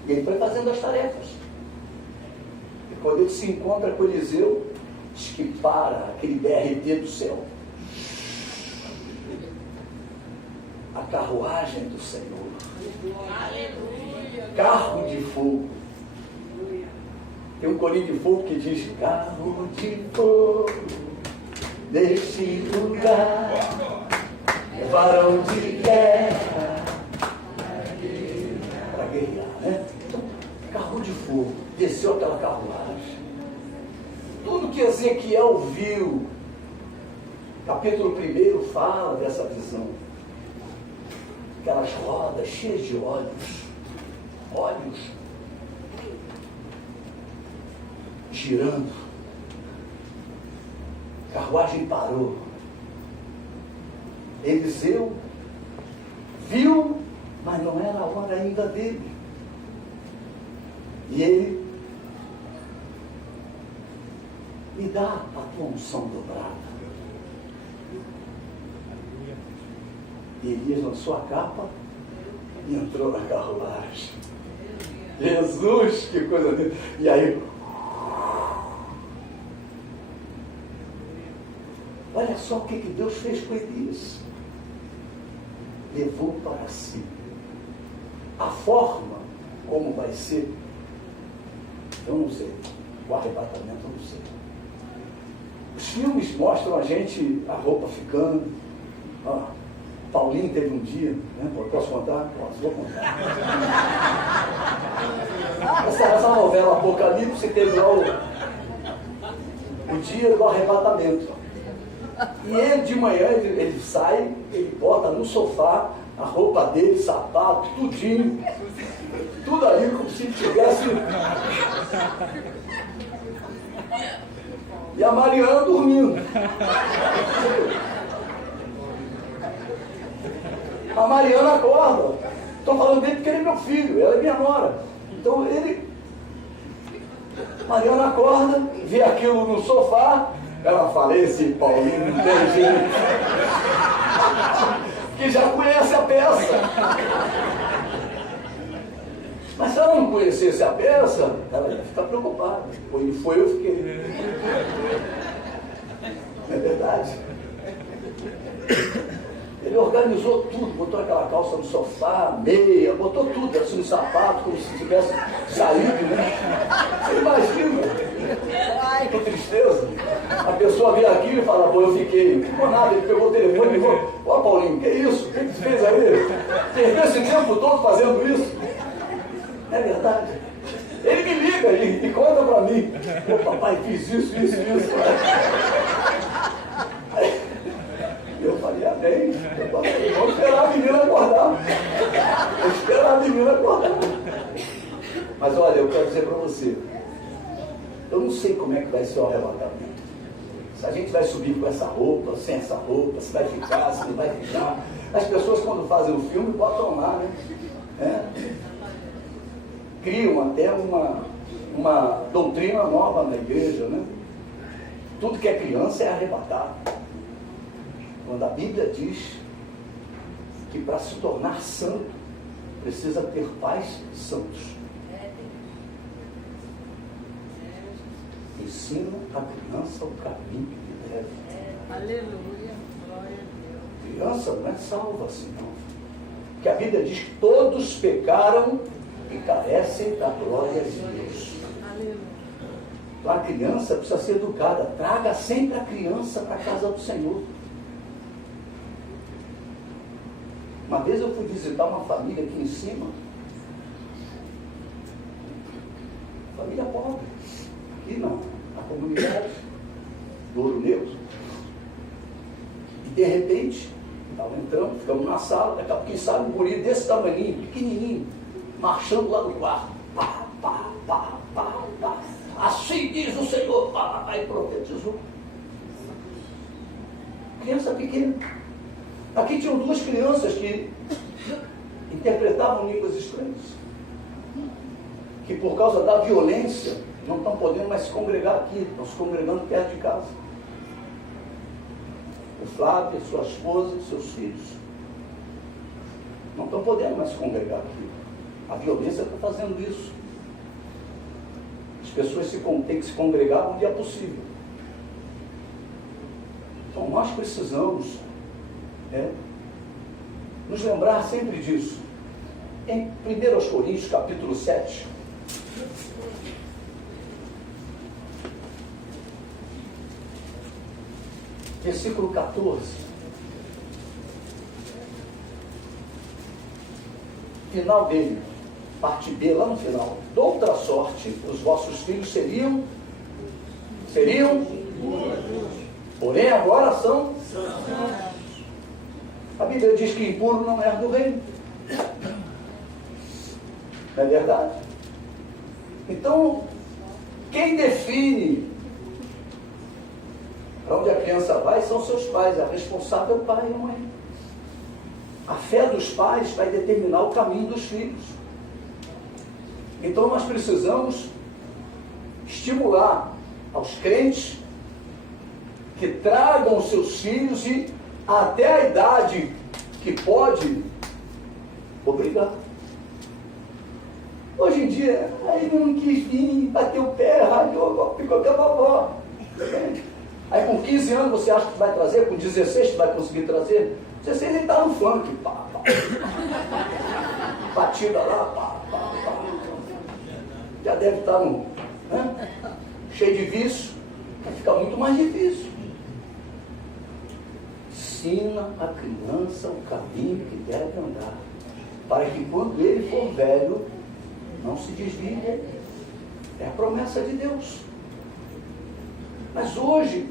E ele foi fazendo as tarefas. E quando ele se encontra com Eliseu, diz que para aquele BRT do céu. A carruagem do Senhor. Aleluia. Carro de fogo. Tem um corinho de fogo que diz: carro de fogo, neste lugar, varão de guerra, para guerrear, né? Então, carro de fogo, desceu aquela carruagem. Tudo que Ezequiel viu, capítulo 1 fala dessa visão. Aquelas rodas cheias de óleos, girando. A carruagem parou. Eliseu viu, mas não era a hora ainda dele. E ele: me dá a tua unção dobrada. E Elias lançou a capa e entrou na carruagem. Jesus, que coisa linda! E aí, olha só o que Deus fez com Elias. Levou para si. A forma como vai ser, eu não sei. O arrebatamento, eu não sei. Os filmes mostram a gente, a roupa ficando. Paulinho teve um dia, né? Posso contar? Posso, vou contar. Essa novela Apocalipse teve lá o dia do arrebatamento. E ele de manhã, ele sai, ele bota no sofá a roupa dele, sapato, tudinho, tudo ali como se tivesse. E a Mariana dormindo. A Mariana acorda. Estou falando dele porque ele é meu filho, ela é minha nora. Então Mariana acorda, vê aquilo no sofá, ela fala: esse Paulinho não tem jeito. Que já conhece a peça. Mas se ela não conhecesse a peça, ela ia ficar preocupada. Ele foi, eu fiquei. Não é verdade? Ele organizou tudo, botou aquela calça no sofá, meia, botou tudo assim no sapato, como se tivesse saído, né? Você imagina? Que tristeza. A pessoa vem aqui e fala: pô, eu fiquei. Não ficou nada, ele pegou o telefone e ligou: ó, Paulinho, que isso? O que você fez aí? Você perdeu esse tempo todo fazendo isso? Não é verdade? Ele me liga e conta para mim. Meu papai fiz isso. Aí, eu falei, amém. Vamos esperar a menina acordar. Mas olha, eu quero dizer para você, eu não sei como é que vai ser o arrebatamento. Se a gente vai subir com essa roupa, sem essa roupa, se vai ficar, se não vai ficar. As pessoas, quando fazem o filme, botam lá, né? Criam até uma doutrina nova na igreja, né? Tudo que é criança é arrebatado. Quando a Bíblia diz que para se tornar santo, precisa ter pais santos. Ensina a criança o caminho que deve. Aleluia, glória a Deus. Criança não é salva assim, não. Porque a Bíblia diz que todos pecaram e carecem da glória de Deus. Aleluia. Então a criança precisa ser educada. Traga sempre a criança para a casa do Senhor. Uma vez eu fui visitar uma família aqui em cima. Família pobre. Aqui na comunidade do Ouro Negro. E de repente, estava entrando, ficamos na sala, daqui a pouquinho sai um guri desse tamanhinho, pequenininho, marchando lá no quarto. Pá, pá, pá, pá, pá. Assim diz o Senhor, pá, aí profetizou. Criança pequena. Aqui tinham duas crianças que interpretavam línguas estranhas. Que por causa da violência não estão podendo mais se congregar aqui, estão se congregando perto de casa. O Flávio, sua esposa e seus filhos não estão podendo mais se congregar aqui. A violência está fazendo isso. As pessoas têm que se congregar onde é possível. Então nós precisamos nos lembrar sempre disso. Em 1 Coríntios capítulo 7, versículo 14, final dele, parte B, lá no final. De outra sorte, os vossos filhos seriam, porém agora são. A Bíblia diz que impuro não é do reino. Não é verdade? Então, quem define para onde a criança vai são seus pais. A responsável é o pai e a mãe. A fé dos pais vai determinar o caminho dos filhos. Então nós precisamos estimular aos crentes que tragam os seus filhos e até a idade que pode obrigar. Hoje em dia, aí não quis vir, bateu o pé, ralhou, ficou com a vovó. Aí com 15 anos você acha que vai trazer, com 16 você vai conseguir trazer. 16 ele está no funk, pá, pá. Batida lá, pá, pá, pá. Já deve estar cheio de vício, vai ficar muito mais difícil. Ensina a criança o caminho que deve andar, para que quando ele for velho, não se desvie. É a promessa de Deus. Mas hoje,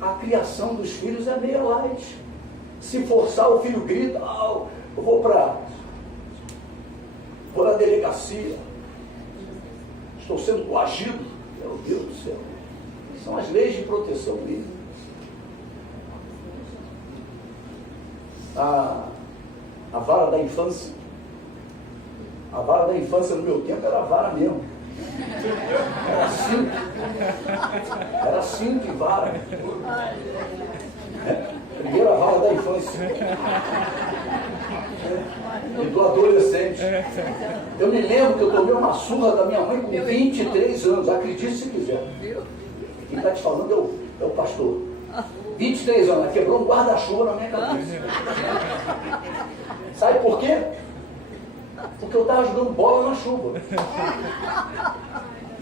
a criação dos filhos é meio light. Se forçar, o filho grita, eu vou na delegacia, estou sendo coagido. Meu Deus do céu. São as leis de proteção mesmo. A vara da infância. A vara da infância no meu tempo era vara mesmo. Era cinto e vara. Primeira vara da infância. E do adolescente. Eu me lembro que eu tomei uma surra da minha mãe com 23 anos. Acredite se quiser. Quem está te falando é o pastor. 23 anos, ela quebrou um guarda-chuva na minha cabeça. Sabe por quê? Porque eu estava jogando bola na chuva.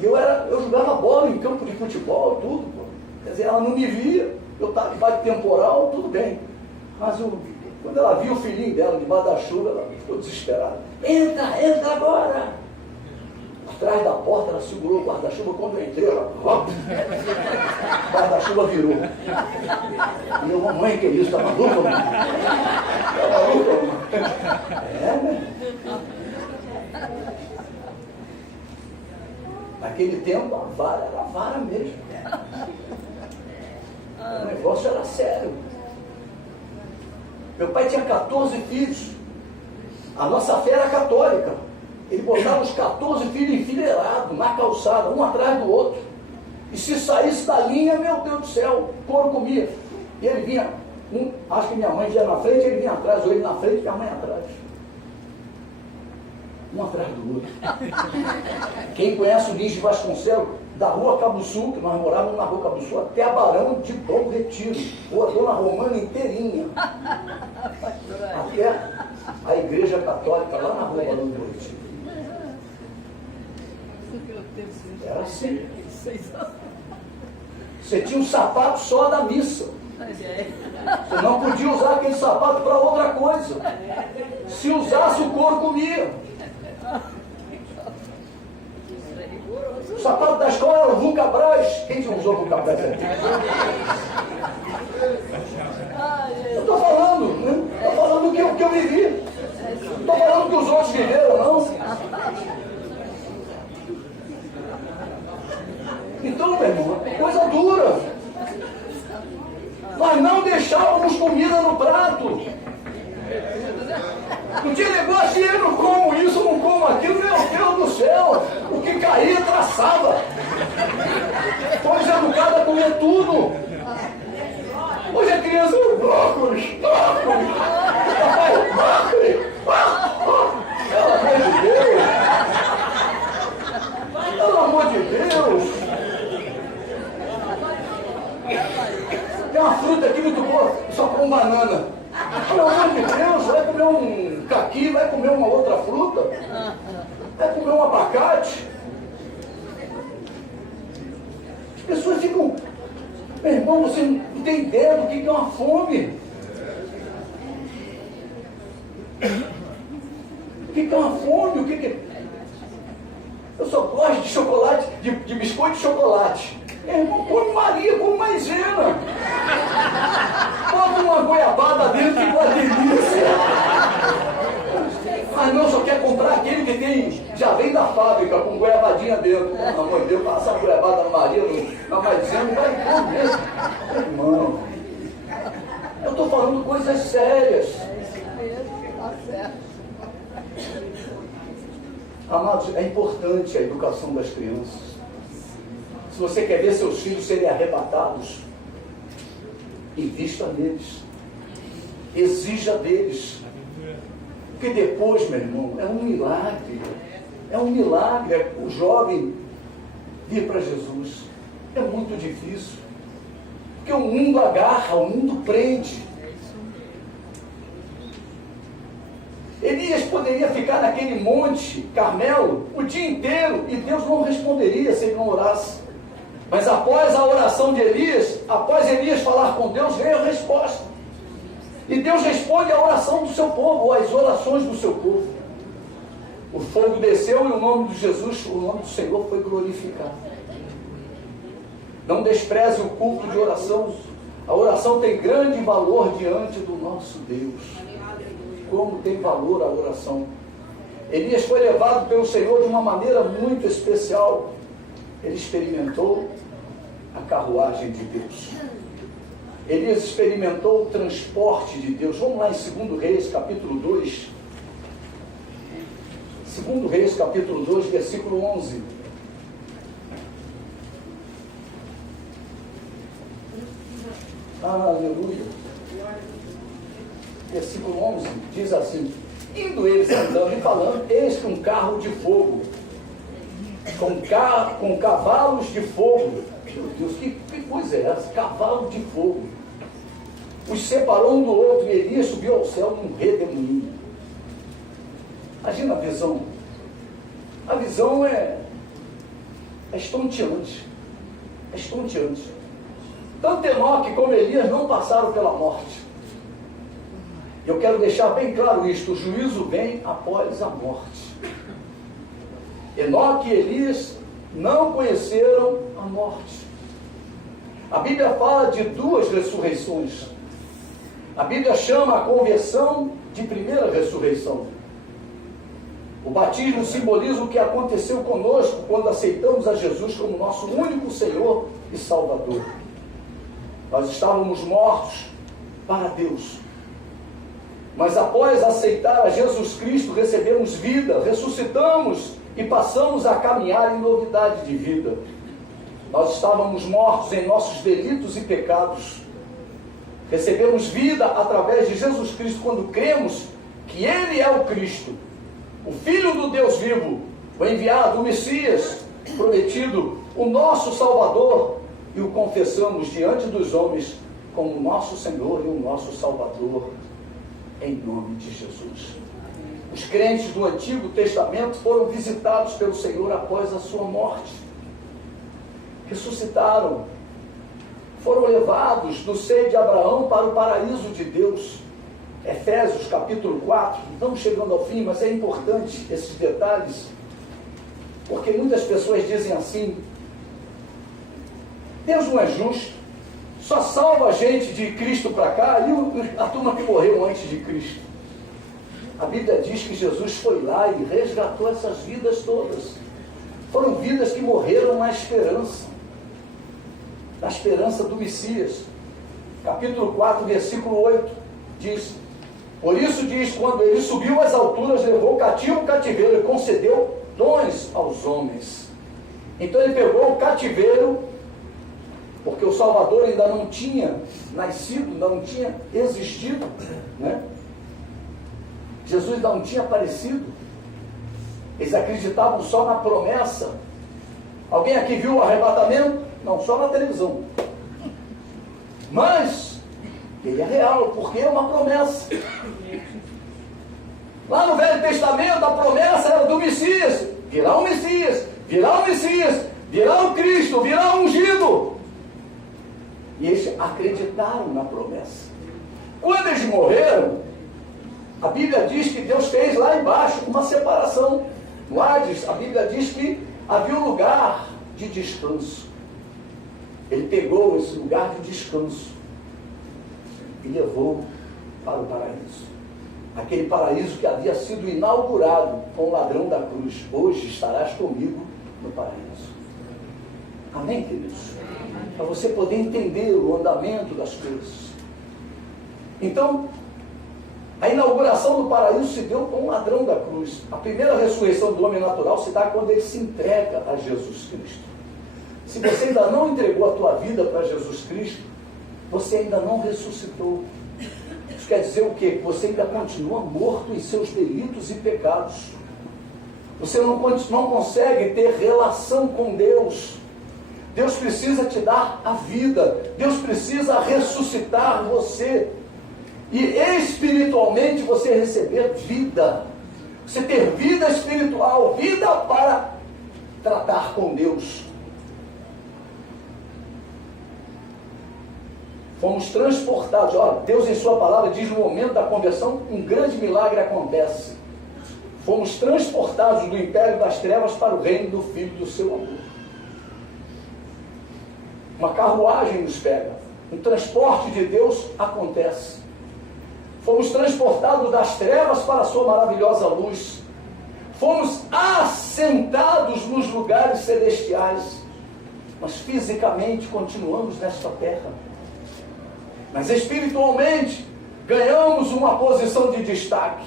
E eu jogava bola em campo de futebol, tudo. Pô. Quer dizer, ela não me via, eu estava debaixo de temporal, tudo bem. Mas quando ela viu o filhinho dela debaixo da chuva, ela ficou desesperada. Entra agora! trás da porta, ela segurou o guarda-chuva. Quando eu entrei, ela... o guarda-chuva virou. E eu, mamãe, que é isso? Tá maluca, mãe? Tá maluca, mãe? Né? Naquele tempo, a vara era vara mesmo. O negócio era sério. Meu pai tinha 14 filhos. A nossa fé era católica. Ele botava os 14 filhos enfileirados na calçada, um atrás do outro. E se saísse da linha, meu Deus do céu, o couro comia. E ele vinha, acho que minha mãe ia na frente, ele vinha atrás, ou ele na frente e a mãe atrás. Um atrás do outro. Quem conhece o Lins de Vasconcelos, da rua Cabo Sul, que nós morávamos na rua Cabo Sul, até a Barão de Bom Retiro, rua Dona Romana inteirinha, até a igreja católica lá na rua Barão de Bom Retiro. Era assim. Você tinha um sapato só da missa. Você não podia usar aquele sapato para outra coisa. Se usasse, o couro comia. O sapato da escola era o Vulcabras. Quem já usou o Vulcabras aqui? Eu estou falando, né? Estou falando o que eu vivi. Estou falando o que os outros viveram, não? Então, meu irmão, é coisa dura. Nós não deixávamos comida no prato. Não tinha negócio de eu não como isso, não como aquilo, meu Deus do céu. O que caía, traçava. Foi educada a comer tudo. Hoje a criança, brócolis. Papai, brócolis. Pelo amor de Deus. Pelo amor de Deus. Tem uma fruta aqui muito boa, só com banana. Pelo amor de Deus, vai comer um caqui, vai comer uma outra fruta, vai comer um abacate. As pessoas ficam, meu irmão, você não tem ideia do que é uma fome. O que é uma fome? O que é... Eu só gosto de chocolate, de biscoito de chocolate. Meu irmão, come Maria, come maisena. Bota uma goiabada dentro, que uma delícia. Mas não, só quer comprar aquele que tem, já vem da fábrica, com goiabadinha dentro. Pelo amor de Deus, passar a goiabada na Maria, na maisena, vai comer. Irmão, eu estou falando coisas sérias. Amados, é importante a educação das crianças. Se você quer ver seus filhos serem arrebatados, invista neles, exija deles, porque depois, meu irmão, é um milagre, o jovem vir para Jesus, é muito difícil, porque o mundo agarra, o mundo prende. Elias poderia ficar naquele monte Carmelo o dia inteiro e Deus não responderia se ele não orasse. Mas após a oração de Elias, após Elias falar com Deus, veio a resposta. E Deus responde à oração do seu povo, ou às orações do seu povo. O fogo desceu e o nome de Jesus, o nome do Senhor foi glorificado. Não despreze o culto de oração. A oração tem grande valor diante do nosso Deus. Como tem valor a oração. Elias foi levado pelo Senhor de uma maneira muito especial. Ele experimentou a carruagem de Deus. Elias experimentou o transporte de Deus. Vamos lá em 2 Reis, capítulo 2. 2 Reis, capítulo 2, versículo 11. Aleluia. Versículo 11 diz assim: indo eles andando e falando, eis que um carro de fogo, com cavalos de fogo, meu Deus, que coisa é essa? Cavalo de fogo, os separou um do outro, e Elias subiu ao céu num redemoinho. Imagina a visão. A visão é estonteante. É estonteante. Tanto Enoque como Elias não passaram pela morte. Eu quero deixar bem claro isto: o juízo vem após a morte. Enoque e Elias não conheceram a morte. A Bíblia fala de duas ressurreições. A Bíblia chama a conversão de primeira ressurreição. O batismo simboliza o que aconteceu conosco quando aceitamos a Jesus como nosso único Senhor e Salvador. Nós estávamos mortos para Deus. Mas após aceitar a Jesus Cristo, recebemos vida, ressuscitamos e passamos a caminhar em novidade de vida. Nós estávamos mortos em nossos delitos e pecados. Recebemos vida através de Jesus Cristo quando cremos que Ele é o Cristo, o Filho do Deus vivo, o enviado, o Messias prometido, o nosso Salvador, e o confessamos diante dos homens como nosso Senhor e o nosso Salvador, em nome de Jesus. Os crentes do Antigo Testamento foram visitados pelo Senhor após a sua morte. Ressuscitaram, foram levados do seio de Abraão para o paraíso de Deus. Efésios capítulo 4, estamos chegando ao fim, mas é importante esses detalhes, porque muitas pessoas dizem assim: Deus não é justo, só salva a gente de Cristo para cá e a turma que morreu antes de Cristo. A Bíblia diz que Jesus foi lá e resgatou essas vidas todas. Foram vidas que morreram na esperança do Messias. Capítulo 4, versículo 8, diz: por isso diz, quando ele subiu às alturas, levou cativo o cativeiro e concedeu dons aos homens. Então ele pegou o cativeiro, porque o Salvador ainda não tinha nascido, ainda não tinha existido, né? Jesus ainda não tinha aparecido. Eles acreditavam só na promessa. Alguém aqui viu o arrebatamento? Não, só na televisão. Mas ele é real, porque é uma promessa. Lá no Velho Testamento a promessa era do Messias. Virá um Messias, virá um Messias, virá um Cristo, virá um ungido. E eles acreditaram na promessa. Quando eles morreram, a Bíblia diz que Deus fez lá embaixo uma separação. No Hades, a Bíblia diz que havia um lugar de descanso. Ele pegou esse lugar de descanso e levou para o paraíso. Aquele paraíso que havia sido inaugurado com o ladrão da cruz. Hoje estarás comigo no paraíso. Amém, queridos? Para você poder entender o andamento das coisas. Então, a inauguração do paraíso se deu com o ladrão da cruz. A primeira ressurreição do homem natural se dá quando ele se entrega a Jesus Cristo. Se você ainda não entregou a tua vida para Jesus Cristo, você ainda não ressuscitou. Isso quer dizer o quê? Você ainda continua morto em seus delitos e pecados. Você não consegue ter relação com Deus. Deus precisa te dar a vida. Deus precisa ressuscitar você. E espiritualmente você receber vida. Você ter vida espiritual, vida para tratar com Deus. Fomos transportados. Olha, Deus em sua palavra diz: no momento da conversão um grande milagre acontece. Fomos transportados do império das trevas para o reino do Filho do seu amor. Uma carruagem nos pega. Um transporte de Deus acontece. Fomos transportados das trevas para a sua maravilhosa luz. Fomos assentados nos lugares celestiais. Mas fisicamente continuamos nesta terra. Mas espiritualmente ganhamos uma posição de destaque.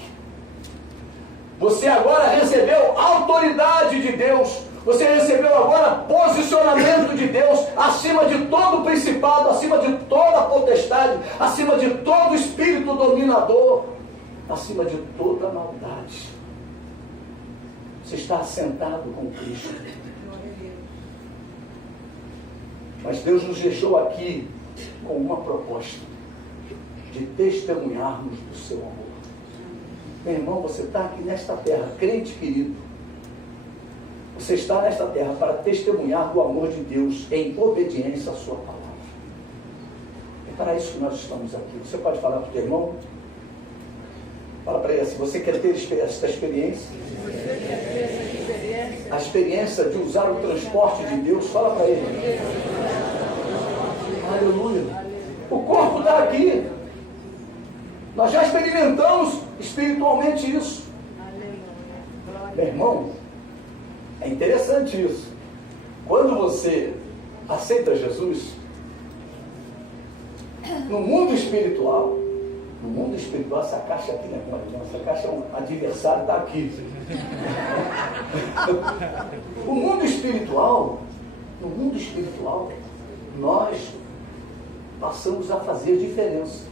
Você agora recebeu autoridade de Deus. Você recebeu agora posicionamento de Deus acima de todo principado, acima de toda potestade, acima de todo espírito dominador, acima de toda maldade. Você está assentado com Cristo. Mas Deus nos deixou aqui com uma proposta de testemunharmos do seu amor. Meu irmão, você está aqui nesta terra, crente querido. Você está nesta terra para testemunhar do amor de Deus em obediência à sua palavra. É para isso que nós estamos aqui. Você pode falar para o teu irmão? Fala para ele assim: você quer ter esta experiência? Você quer ter essa experiência? a experiência de usar o transporte de Deus, fala para ele. Aleluia. O corpo está aqui. Nós já experimentamos espiritualmente isso. Meu irmão, é interessante isso. Quando você aceita Jesus, no mundo espiritual, essa caixa aqui, né? Essa caixa é um adversário, está aqui. No mundo espiritual, nós passamos a fazer diferença.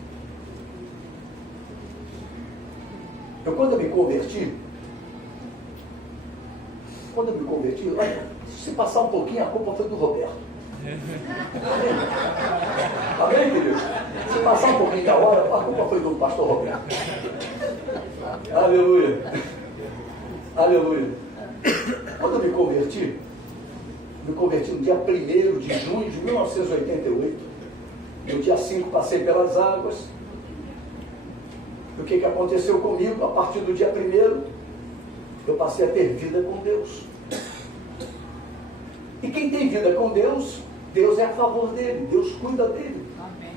Quando eu me converti, olha, se passar um pouquinho, a culpa foi do Roberto. Amém, querido? Se passar um pouquinho da hora, a culpa foi do pastor Roberto. Aleluia. Aleluia. Quando eu me converti no dia 1º de junho de 1988. No dia 5 passei pelas águas. E o que aconteceu comigo? A partir do dia 1º, eu passei a ter vida com Deus. E quem tem vida com Deus, Deus é a favor dele, Deus cuida dele. Amém.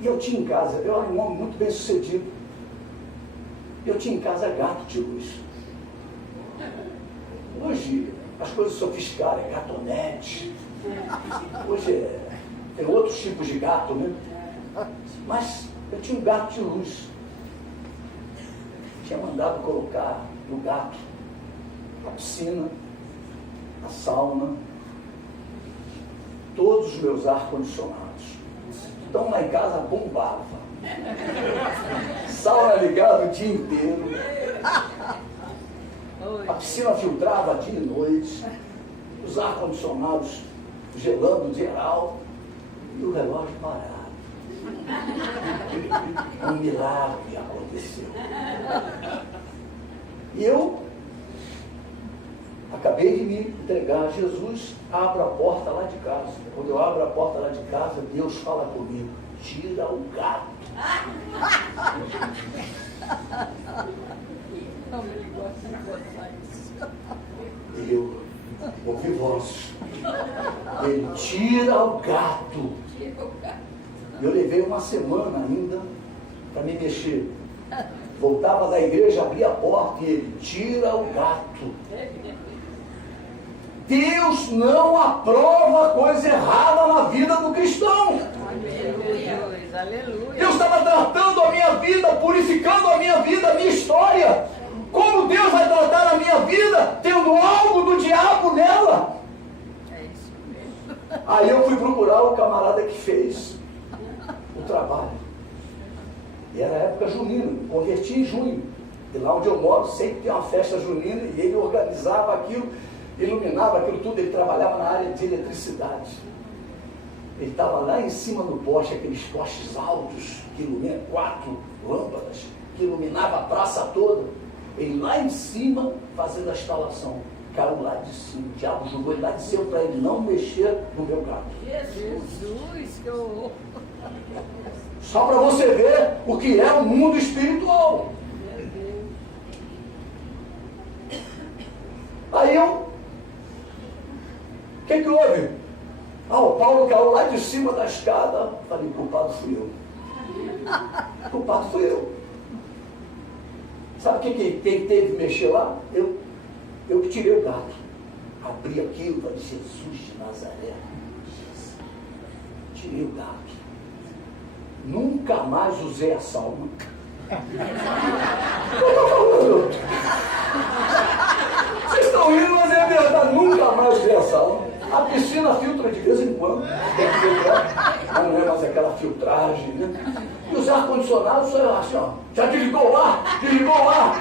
E eu tinha em casa, eu era um homem muito bem sucedido. Eu tinha em casa gato de luz. Hoje as coisas sofisticadas, é gatonete. Hoje tem outros tipos de gato, né? Mas eu tinha um gato de luz. Tinha mandado colocar no gato a piscina, a sauna, todos os meus ar-condicionados. Então lá em casa bombava. Sauna ligada o dia inteiro. A piscina filtrava dia e noite. Os ar-condicionados gelando geral. E o relógio parado. Um milagre aconteceu. E eu acabei de me entregar a Jesus, abro a porta lá de casa. Quando eu abro a porta lá de casa, Deus fala comigo, tira o gato. Eu ouvi vozes. Ele tira o gato. Eu levei uma semana ainda para me mexer. Voltava da igreja, abria a porta e ele tira o gato. Deus não aprova coisa errada na vida do cristão. Aleluia. Deus estava tratando a minha vida, purificando a minha vida, a minha história. Como Deus vai tratar a minha vida tendo algo do diabo nela? É isso mesmo. Aí eu fui procurar o camarada que fez o trabalho. E era a época junina, me converti em junho. E lá onde eu moro sempre tem uma festa junina e ele organizava aquilo, iluminava aquilo tudo, ele trabalhava na área de eletricidade. Ele estava lá em cima do poste, aqueles postes altos, que iluminam 4 lâmpadas, que iluminava a praça toda. Ele lá em cima fazendo a instalação. Caiu lá de cima, o diabo jogou ele lá de cima para ele não mexer no meu gato. Jesus, que horror. Só para você ver o que é o mundo espiritual. Aí o que houve? O Paulo caiu lá de cima da escada. Falei, culpado fui eu. Culpado fui eu. Sabe quem teve que mexer lá? Eu que tirei o gato. Abri aquilo e falei, Jesus de Nazaré. Tirei o gato. Nunca mais usei a sauna. Vocês estão rindo, mas é verdade. Nunca mais usei a sauna. A piscina filtra de vez em quando. Mas não é mais aquela filtragem, né? E os ar-condicionados só assim, ó. Já desligou o ar? Desligou o ar?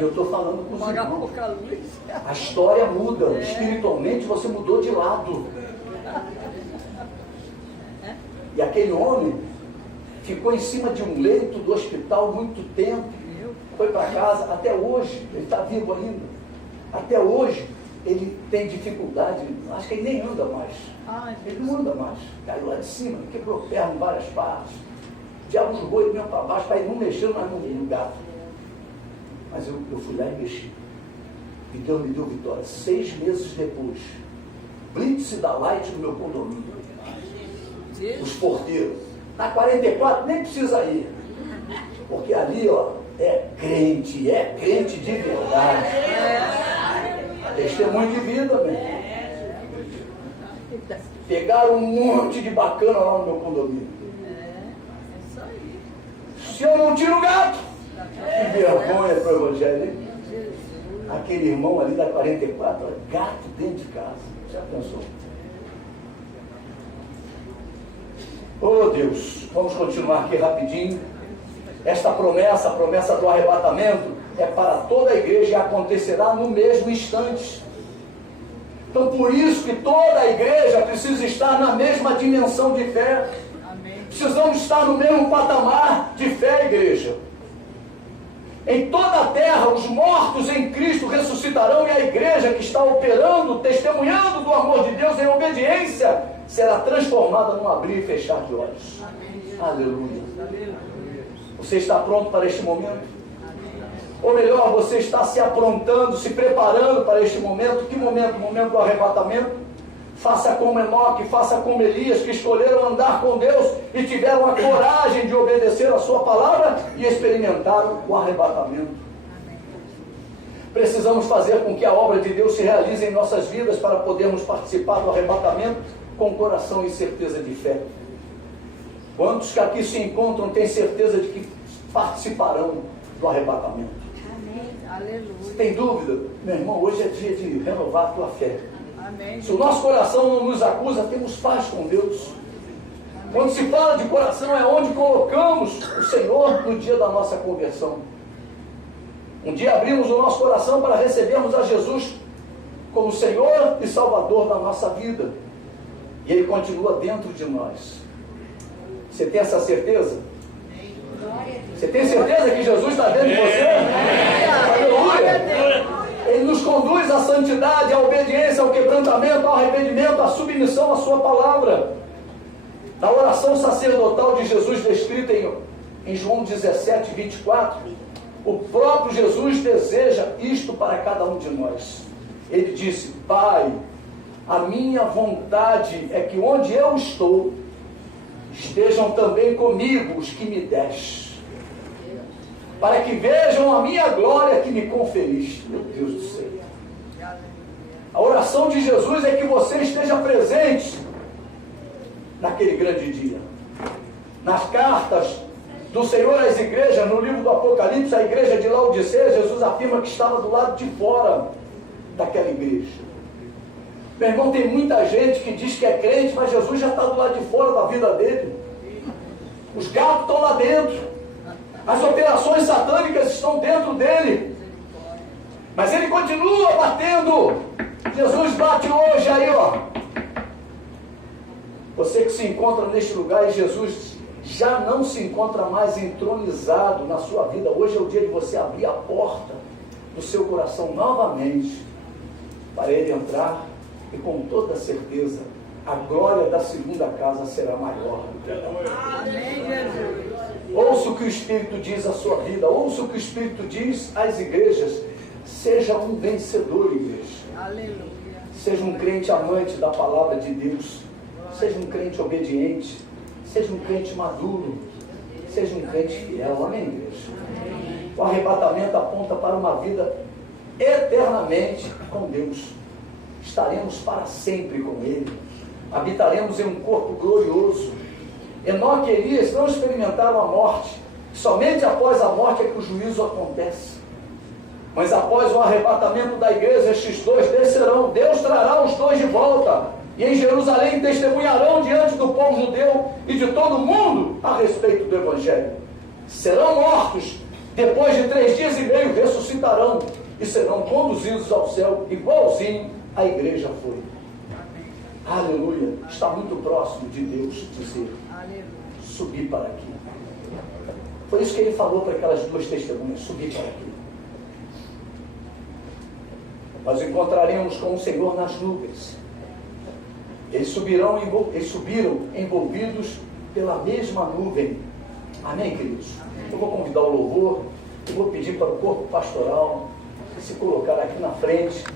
Eu estou falando com os irmãos. A história muda. Espiritualmente você mudou de lado. E aquele homem ficou em cima de um leito do hospital muito tempo. Foi para casa. Até hoje, ele está vivo ainda. Até hoje, ele tem dificuldade. Acho que ele nem anda mais. Ele não anda mais. Caiu lá de cima, quebrou perna em várias partes. diabo jogou ele mesmo para baixo, para ele não mexer mais no gato. Mas eu fui lá e mexi. E Deus me deu vitória. 6 meses depois, blitz da Light no meu condomínio. Os porteiros. Na 44 nem precisa ir. Porque ali, ó, é crente de verdade. Testemunho de vida, meu. Pegaram um monte de bacana lá no meu condomínio. Isso aí. Se eu não tiro o gato, que vergonha para o evangelho, hein? Aquele irmão ali da 44, ó, gato dentro de casa. Já pensou? Oh Deus, vamos continuar aqui rapidinho. Esta promessa, a promessa do arrebatamento, é para toda a igreja e acontecerá no mesmo instante. Então por isso que toda a igreja precisa estar na mesma dimensão de fé. Amém. Precisamos estar no mesmo patamar de fé, igreja. Em toda a terra, os mortos em Cristo ressuscitarão e a igreja que está operando, testemunhando do amor de Deus em obediência, será transformada num abrir e fechar de olhos. Amém. Aleluia. Aleluia. Você está pronto para este momento? Amém. Ou melhor, você está se aprontando, se preparando para este momento? Que momento? O momento do arrebatamento? Faça como Enoque, faça como Elias, que escolheram andar com Deus e tiveram a coragem de obedecer a sua palavra e experimentaram o arrebatamento. Precisamos fazer com que a obra de Deus se realize em nossas vidas para podermos participar do arrebatamento com coração e certeza de fé. Quantos que aqui se encontram têm certeza de que participarão do arrebatamento? Amém. Aleluia. Se tem dúvida, meu irmão, hoje é dia de renovar a tua fé. Amém. Se o nosso coração não nos acusa, temos paz com Deus. Quando se fala de coração, é onde colocamos o Senhor no dia da nossa conversão. Um dia abrimos o nosso coração para recebermos a Jesus como Senhor e Salvador da nossa vida. E Ele continua dentro de nós. Você tem essa certeza? Você tem certeza que Jesus está dentro de você? Aleluia! Ele nos conduz à santidade, à obediência, ao quebrantamento, ao arrependimento, à submissão à sua palavra. Na oração sacerdotal de Jesus descrita em João 17, 24, o próprio Jesus deseja isto para cada um de nós. Ele disse: Pai, a minha vontade é que onde eu estou, estejam também comigo os que me deste, para que vejam a minha glória que me conferiste. Meu Deus do céu. A oração de Jesus é que você esteja presente naquele grande dia. Nas cartas do Senhor às igrejas, no livro do Apocalipse, a igreja de Laodiceia, Jesus afirma que estava do lado de fora daquela igreja. Meu irmão, tem muita gente que diz que é crente, mas Jesus já está do lado de fora da vida dele. Os gatos estão lá dentro. As operações satânicas estão dentro dele. Mas ele continua batendo. Jesus bate hoje aí, ó. Você que se encontra neste lugar e Jesus já não se encontra mais entronizado na sua vida. Hoje é o dia de você abrir a porta do seu coração novamente para ele entrar e com toda certeza a glória da segunda casa será maior do que a da primeira. Amém, Jesus. Ouça o que o Espírito diz à sua vida, ouça o que o Espírito diz às igrejas. Seja um vencedor, igreja. Aleluia. Seja um crente amante da palavra de Deus. Seja um crente obediente. Seja um crente maduro. Seja um crente fiel. Amém, igreja? Amém. O arrebatamento aponta para uma vida eternamente com Deus. Estaremos para sempre com Ele. Habitaremos em um corpo glorioso. Enoque e Elias não experimentaram a morte. Somente após a morte é que o juízo acontece. Mas após o arrebatamento da igreja, estes dois descerão. Deus trará os dois de volta. E em Jerusalém testemunharão diante do povo judeu e de todo o mundo a respeito do Evangelho. Serão mortos. Depois de 3 dias e meio ressuscitarão e serão conduzidos ao céu, igualzinho a igreja foi. Aleluia. Está muito próximo de Deus dizer: Aleluia. subir para aqui. Foi isso que ele falou para aquelas duas testemunhas: subir para aqui. Nós encontraremos com o Senhor nas nuvens. Eles subiram envolvidos pela mesma nuvem. Amém, queridos? Eu vou convidar o louvor, eu vou pedir para o corpo pastoral se colocar aqui na frente.